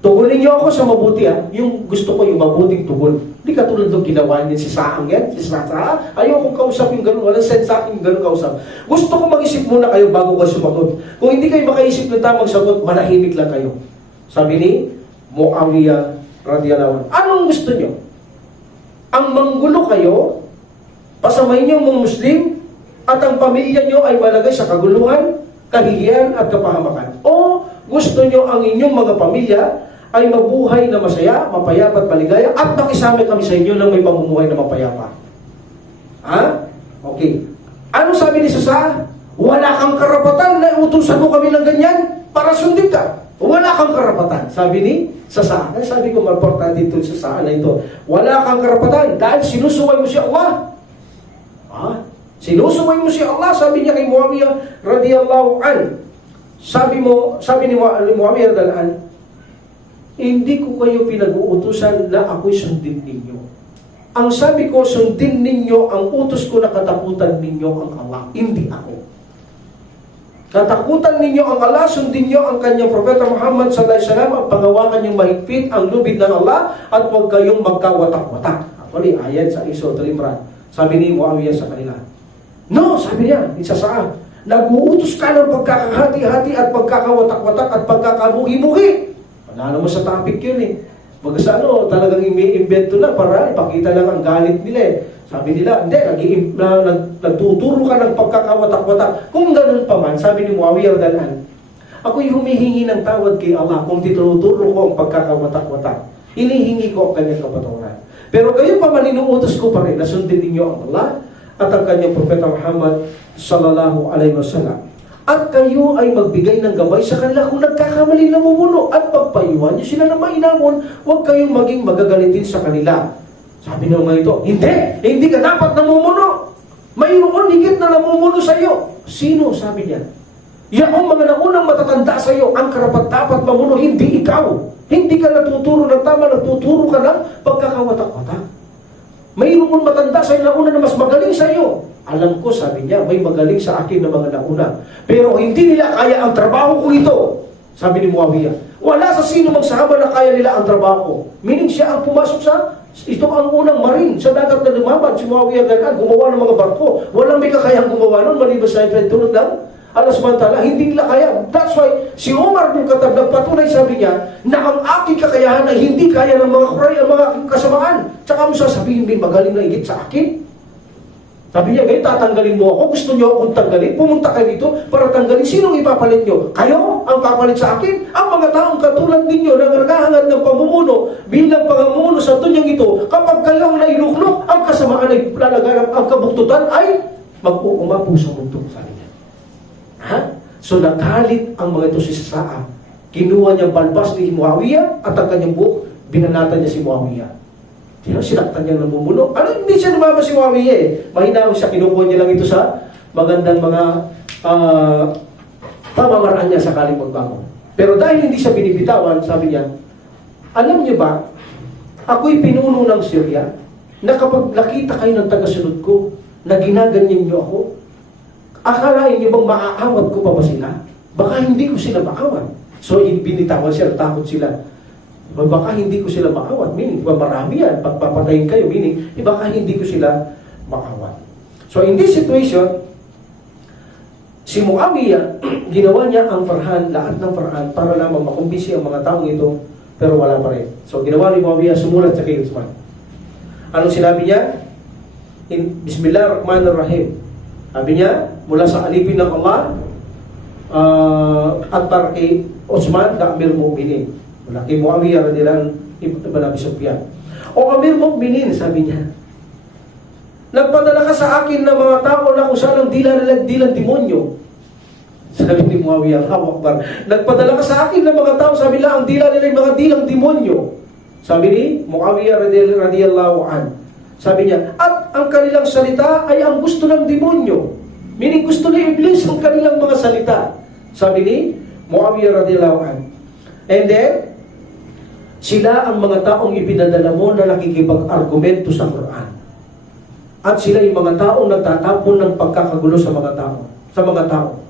tugunin niyo ako sa mabuti Yung gusto ko, yung mabuting tugon. Hindi katulad ng ginawa niya si Saang yan. Si Saang, ayokong kausap yung gano'n. Walang sense sa akin yung gano'n kausap. Gusto ko mag-isip muna kayo bago kayo sumagot. Kung hindi kayo makaisip ng tamang sagot, manahimik lang kayo. Sabi ni Muawiyah radiyallahu anhu, anong gusto niyo? Ang manggulo kayo, pasamayin niyo mga Muslim, at ang pamilya niyo ay malagay sa kaguluhan, kahihiyan at kapahamakan. O gusto niyo ang inyong mga pamilya ay mabuhay na masaya, mapayapa at maligaya, at makisama kami sa inyo ng may pamumuhay na mapayapa. Okay. Ano sabi ni Sasa? Wala kang karapatan na utusan mo kami ng ganyan para sundin ka. Wala kang karapatan. Sabi ni Sasa. Sabi ko, importante ito sa Sasa na ito. Wala kang karapatan dahil sinusuway mo si Allah. Sinusuway mo si Allah, sabi niya kay Muawiyah radiyallahu an. Sabi ni Muawiyah radiyallahu an, hindi ko kayo pinag-uutusan na ako'y sundin ninyo. Ang sabi ko, sundin ninyo ang utos ko na katakutan ninyo ang Allah, hindi ako. Katakutan ninyo ang Allah, sundin nyo ang kanyang propeta Muhammad sallallahu alaihi wasallam, ang pangawakan niyong mahigpit ang lubid ng Allah, at huwag kayong magkawatak-watak. Actually, ayan sa Surah Al-Imran. Sabi ni Muawiyah sa kanila, no, sabi niya, isasaan, nag-uutos ka ng pagkakahati-hati at pagkakawatak-watak at pagkakamuhi-muhi. Wala naman sa topic yun Baga sa talagang i-invento na para ipakita lang ang galit nila Sabi nila, hindi, nagtuturo ka ng pagkakawatak-watak. Kung ganun pa man, sabi ni Muawiyah radhiyallahu anhu, ako'y humihingi ng tawad kay Allah kung tinuturo ko ang pagkakawatak-watak. Hinihingi ko ang kanyang kapatawaran. Pero kayo pa man, inuutos ko pa rin na sundin ninyo ang Allah at ang kanyang propeta Muhammad sallallahu alaihi wasallam. At kayo ay magbigay ng gabay sa kanila kung nagkakamali na mumuno at pagpayuhan niyo sila ng mainamon, huwag kayong maging magagalitin sa kanila. Sabi ng mga ito, hindi ka dapat namumuno. Mayroon higit na namumuno sa iyo. Sino? Sabi niya. Yaong mga naunang matatanda sa iyo, ang karapat-dapat mamuno, hindi ikaw. Hindi ka natuturo ng tama, natuturo ka ng pagkakawatak-watak. Mayroon matanda sa iyo nauna na mas magaling sa iyo. Alam ko, sabi niya, may magaling sa akin na mga nauna. Pero hindi nila kaya ang trabaho ko ito. Sabi ni Muawiyah. Wala sa sino mang sahaba na kaya nila ang trabaho ko. Meaning siya ang pumasok sa, ito ang unang marine sa dagat na lumabad. Si Muawiyah ganyan, gumawa ng mga barko. Walang may kakayang gumawa nun, maliban sa tulad ng Allah subhanahu wa ta'ala, hindi nila kaya. That's why, si Umar bin Khattab nagpatunay, sabi niya, na ang aking kakayahan ay hindi kaya ng mga kuray, ang mga aking kasamaan. Tsaka mo sasabihin, may magaling na higit sa akin. Sabi niya, tatanggalin mo ako, gusto niyo akong tanggalin, pumunta kayo dito para tanggalin. Sinong ipapalit niyo? Kayo ang papalit sa akin? Ang mga taong katulad ninyo na nagahangad ng pamumuno bilang pangamuno sa tunyang ito, kapag kayo ang nailuklok, ang kasamaan ay lalaganap, ang kabuktutan ay mag-uumapo sa mundo. Sabi niya. So nagalit ang mga ito si Sasa. Kinuha niya balbas ni Muawiyah at ang kanyang buhok, binanatan niya si Muawiyah. Sinaktan niya namumuno. Hindi siya namama si Muawiyah Mahinaw siya, kinukuha niya lang ito sa magandang mga pamamaraan niya sakaling magbangon. Pero dahil hindi siya binibitawan, sabi niya, alam niyo ba, ako'y pinuno ng Syria, na kapag nakita kayo ng tagasunod ko, na ginaganyan niyo ako, akalain niyo bang maaawat ko pa ba sila? Baka hindi ko sila maawat. So, binitawan siya, takot sila. Baka hindi ko sila maawat, meaning marami yan, pagpapatayin kayo, meaning baka hindi ko sila maawat. So in this situation, si Muawiyah, ginawa niya ang farhan, lahat ng farhan, para lamang makumbisi ang mga taong ito, pero wala pa rin. So ginawa ni Muawiyah, sumulat sa kay Uthman. Anong sinabi niya? Bismillahirrahmanirrahim. Sabi niya, mula sa alipin ng Allah, at para kay Uthman na Amir Mu'minin. Mula kay Muawiyah radhiyallahu ibn Abi Sufyan. O Amir Mu'minin, sabi niya, nagpadala ka sa akin ng mga tao na kung saan ang dilang demonyo. Sabi ni Muawiyah, Allahu Akbar. Nagpadala ka sa akin ng mga tao, sabi nila, ang dila nila mga dilang demonyo. Sabi ni Muawiyah radhiyallahu an. Sabi niya, at ang kanilang salita ay ang gusto ng demonyo. Meaning gusto ni Iblis ang kanilang mga salita. Sabi ni Muawiyah radhiyallahu an. And then, sila ang mga taong ipinadala mo na nakikipag-argumento sa Quran. At sila yung mga taong nagtatapon ng pagkakagulo sa mga tao.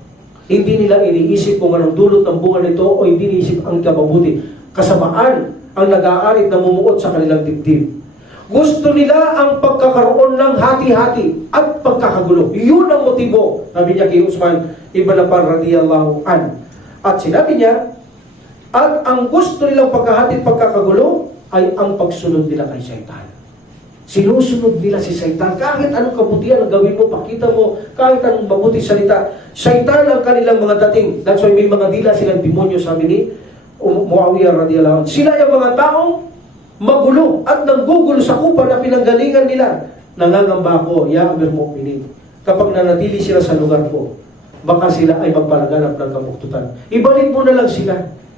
Hindi nila iniisip kung anong dulot ng bunga nito o hindi iniisip ang kababuti. Kasamaan ang nag-aarit na mumuot sa kanilang dibdib. Gusto nila ang pagkakaroon ng hati-hati at pagkakagulo. Yun ang motibo, sabi niya kay Uthman ibn Affan radhiyallahu an. At sinabi niya, at ang gusto nilang pagkahati at pagkakagulo ay ang pagsunod nila kay Satan. Sinusunod nila si Satan. Kahit anong kabutihan ang gawin mo, pakita mo, kahit anong mabuti salita, Satan ang kanilang mga dating. That's why may mga dila silang demonyo, sabi ni Muawiyah radhiyallahu anhu. Sila yung mga taong magulo at nanggugulo sa kupa na pinanggalingan nila. Nangangamba ako, ya Amir Mu'minin, kapag nanatili sila sa lugar ko, baka sila ay magpalaganap ng kabuktutan. Ibalik mo na lang sila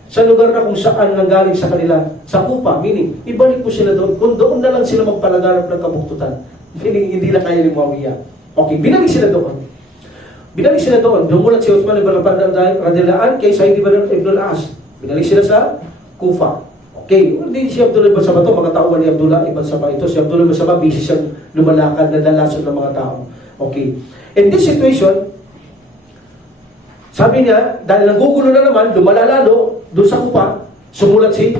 sa lugar na kung saan nanggaling sa kanila, sa kupa, meaning, ibalik mo sila doon, kung doon na lang sila magpalaganap ng kabuktutan. Meaning, hindi na kaya ni Muawiyah. Okay, binalik sila doon. Dumulat si Uthman ibn Affan radhiyallahu anhu kay Sa'id ibn al-As. Binalik sila sa Kufa. Okay, hindi si Abdullah ibn Sabah to, mga tao ni Abdullah ibn Sabah ito. Si Abdullah ibn Sabah, busy siyang lumalakad na dalason ng mga tao. Okay. In this situation, sabi niya, dahil nagugulo na naman, lumala lalo, doon sa Kupa, sumulat si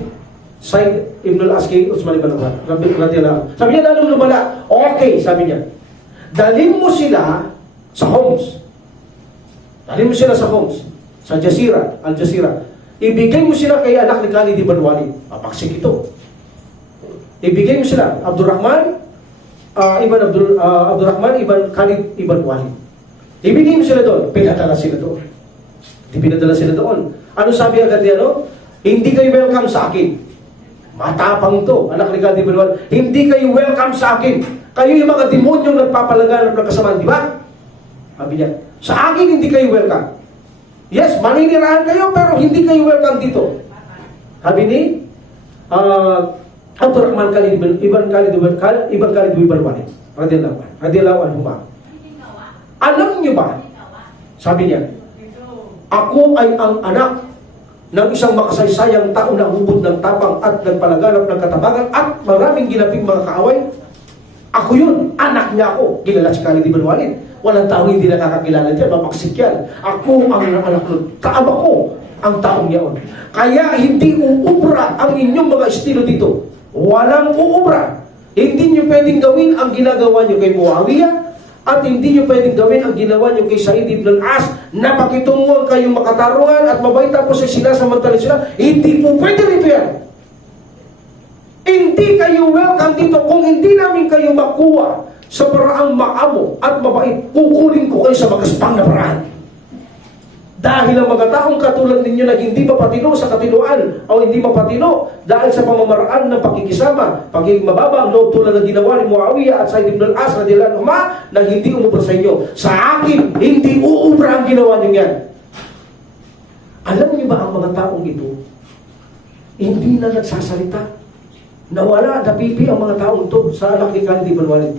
Sa'id ibn al-As kay Uthman ibn Affan radhiyallahu anhu. Sabi niya, lalong lumala. Okay, sabi niya, dalhin mo sila sa Homs. Dalhin mo sila sa Homs, sa Jazeera, Al-Jazeera. Ibigay mo sila kay anak ni Khalid ibn Walid. Papaksik ito. Ibigay mo sila, Abdurrahman ibn Khalid ibn Walid. Ibigay mo sila doon. Pinadala sila doon. Ano sabi agad niya, no? Hindi kayo welcome sa akin. Matapang to, anak ni Khalid ibn Walid. Hindi kayo welcome sa akin. Kayo yung mga demonyong nagpapalaganap ng kasamaan, di ba? Sabi niya, sa akin hindi kayo welcome. Yes, maninirahan kayo, pero hindi kayo welcome dito. Sabi ni Abdurrahman ibn Khalid ibn Walid radhiyallahu anhu. Alam niyo ba? Sabi niya, ako ay ang anak ng isang makasaysayang tao na hubod ng tapang at nagpalaganap ng katabangan at maraming ginaping mga kaaway. Ako yun, anak niya ako. Kilala si Khalid ibn Walid. Walang tao hindi nakakakilala niya, mapaksik yan. Ako ang anak nun. Kaaba ko ang taong yaon. Kaya hindi uubra ang inyong mga estilo dito. Walang uubra. Hindi nyo pwedeng gawin ang ginagawa nyo kay Muawiyah at hindi nyo pwedeng gawin ang ginawa nyo kay Sa'id ibn al-As na pakitunguhan kayong makatarungan at mabait tapos ay sinasamantala sila. Hindi po pwede rito yan. Hindi kayo welcome dito. Kung hindi namin kayo makuha sa paraang maamo at mabait, kukunin ko kayo sa magaspang na paraan. Dahil ang mga taong katulad ninyo na hindi mapatino sa katinuan o hindi mapatino dahil sa pamamaraan ng pakikisama, pagiging mababa ang loob tulad ng ginawa ni Muawiyah at Sa'id ibn al-As radhiyallahu anhu na hindi umubra sa inyo. Sa akin, hindi uubra ang ginawa niyo yan. Alam niyo ba ang mga taong ito, hindi na nagsasalita. Nawala, napipi ang mga taong ito sa anak ni Khalid ibn Walid.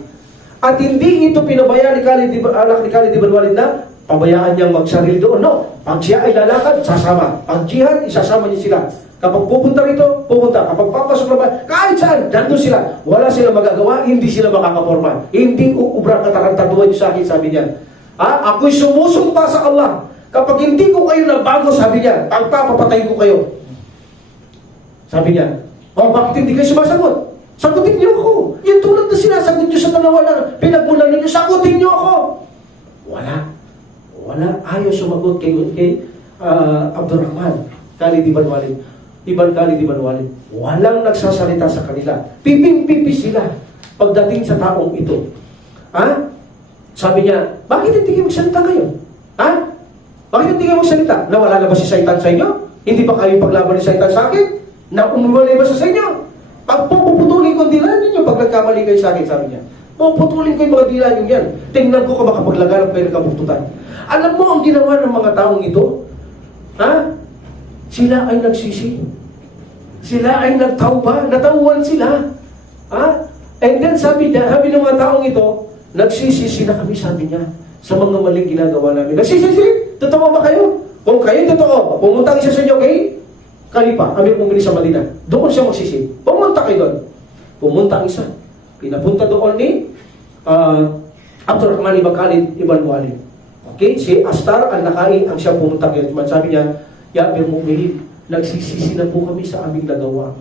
At hindi ito pinabayaan ni anak ni Khalid ibn Walid na pabayaan niyang magsarili doon. No, pag siya ay lalakad, sasama. Pag jihad, isasama niya sila. Kapag pupunta rito, pupunta. Kapag papasok na kahit saan, nandun sila. Wala silang magagawa, hindi sila makakaporma. Hindi uubra katakantaduhan niyo sa akin, sabi niya. Ako'y sumusumpa sa Allah. Kapag hindi ko kayo nabago, sabi niya, pagpapapatay ko kayo. Sabi niya, O, bakit hindi kayo sumasagot? Sagutin niyo ako. Yung tulad na sinasagot niyo sa dalawa na pinagmulan ninyo, sagutin niyo ako. Wala. Ayaw sumagot kay Abdurrahman Khalid Ibn Walid. Ibn Khalid Ibn Walid. Walang nagsasalita sa kanila. Piping-pipi sila pagdating sa taong ito. Ha? Sabi niya, bakit hindi kayo magsalita ngayon? Ha? Bakit hindi kayo magsalita? Nawala na ba si Satan sa inyo? Hindi ba kayo paglaban ni Satan sa akin? Na umuwalay ba sa inyo? Pag puputulin ko ang dila ninyo pag nagkamali kayo sa akin, sabi niya. Puputulin ko yung mga dila ninyo yan. Tingnan ko kung makapaglaganap kayo ng kabuktutan. Alam mo ang ginawa ng mga taong ito? Ha? Sila ay nagsisi. Sila ay nagtauba. Natauhan sila. Ha? And then sabi ng mga taong ito, nagsisisi na kami, sabi niya, sa mga maling ginagawa namin. Nagsisisi? Totoo ba kayo? Kung kayo totoo, pumunta ang isa sa inyo kay Kalipa, kami pumili sa Madina. Doon siya magsisi. Pumunta kayo doon. Pumunta ang isa. Pinapunta doon ni Abdurrahman Ibn Khalid Ibn Walid. Okay? Si Astar al-Nakai ang siya pumunta kayo. Sabi niya, Ya Bir Mu'minin, nagsisisi na po kami sa aming nagawa.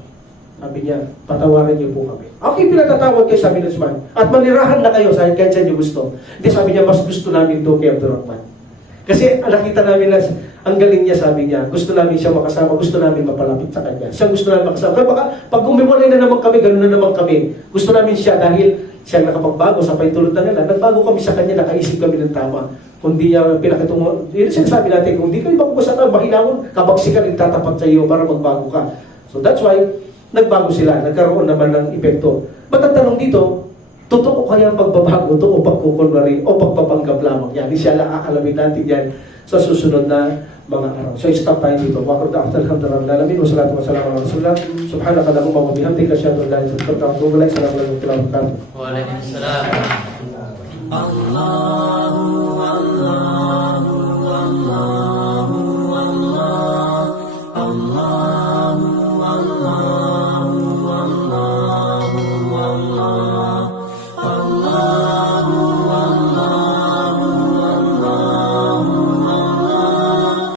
Sabi niya, patawarin niyo po kami. Okay, pinatatawad kayo, sabi ng Usman. At manirahan na kayo kahit sa inyo gusto. Hindi, sabi niya, mas gusto namin doon kay Abdurrahman. Kasi nakita namin na ang galing niya, sabi niya, gusto namin siya makasama, gusto namin mapalapit sa kanya. Siya gusto namin makasama. Kaya baka pag gumiwalay na naman kami, gano'n na naman kami. Gusto namin siya dahil siya nakapagbago sa paitulot na nila. Nagbago kami sa kanya, nakaisip kami ng tama. Kung di niya pinakatungo, yun sinasabi natin, kung di kayo magpapasama, mahinahon, kabagsikan ang tatapat sa iyo para magbago ka. So that's why, nagbago sila, nagkaroon naman ng epekto. Ba't ang tanong dito, totoo kaya ang pagbabago ito o pagkukunwari o pagpapanggap lamang yan? Di siya lang aalamin natin yan sa susunod na mga araw. So stop tayo dito. Wakar da'aftal hamdaram lalamin. Wassalatu wassalamu ala rasulullah. Subhanaka lahumma wa bihamdika asyhadu an la ilaha illa anta astaghfiruka wa atubu ilaik. Assalamu alaikum warahmatullahi wabarakatuh. Waalaikumsalam. Allah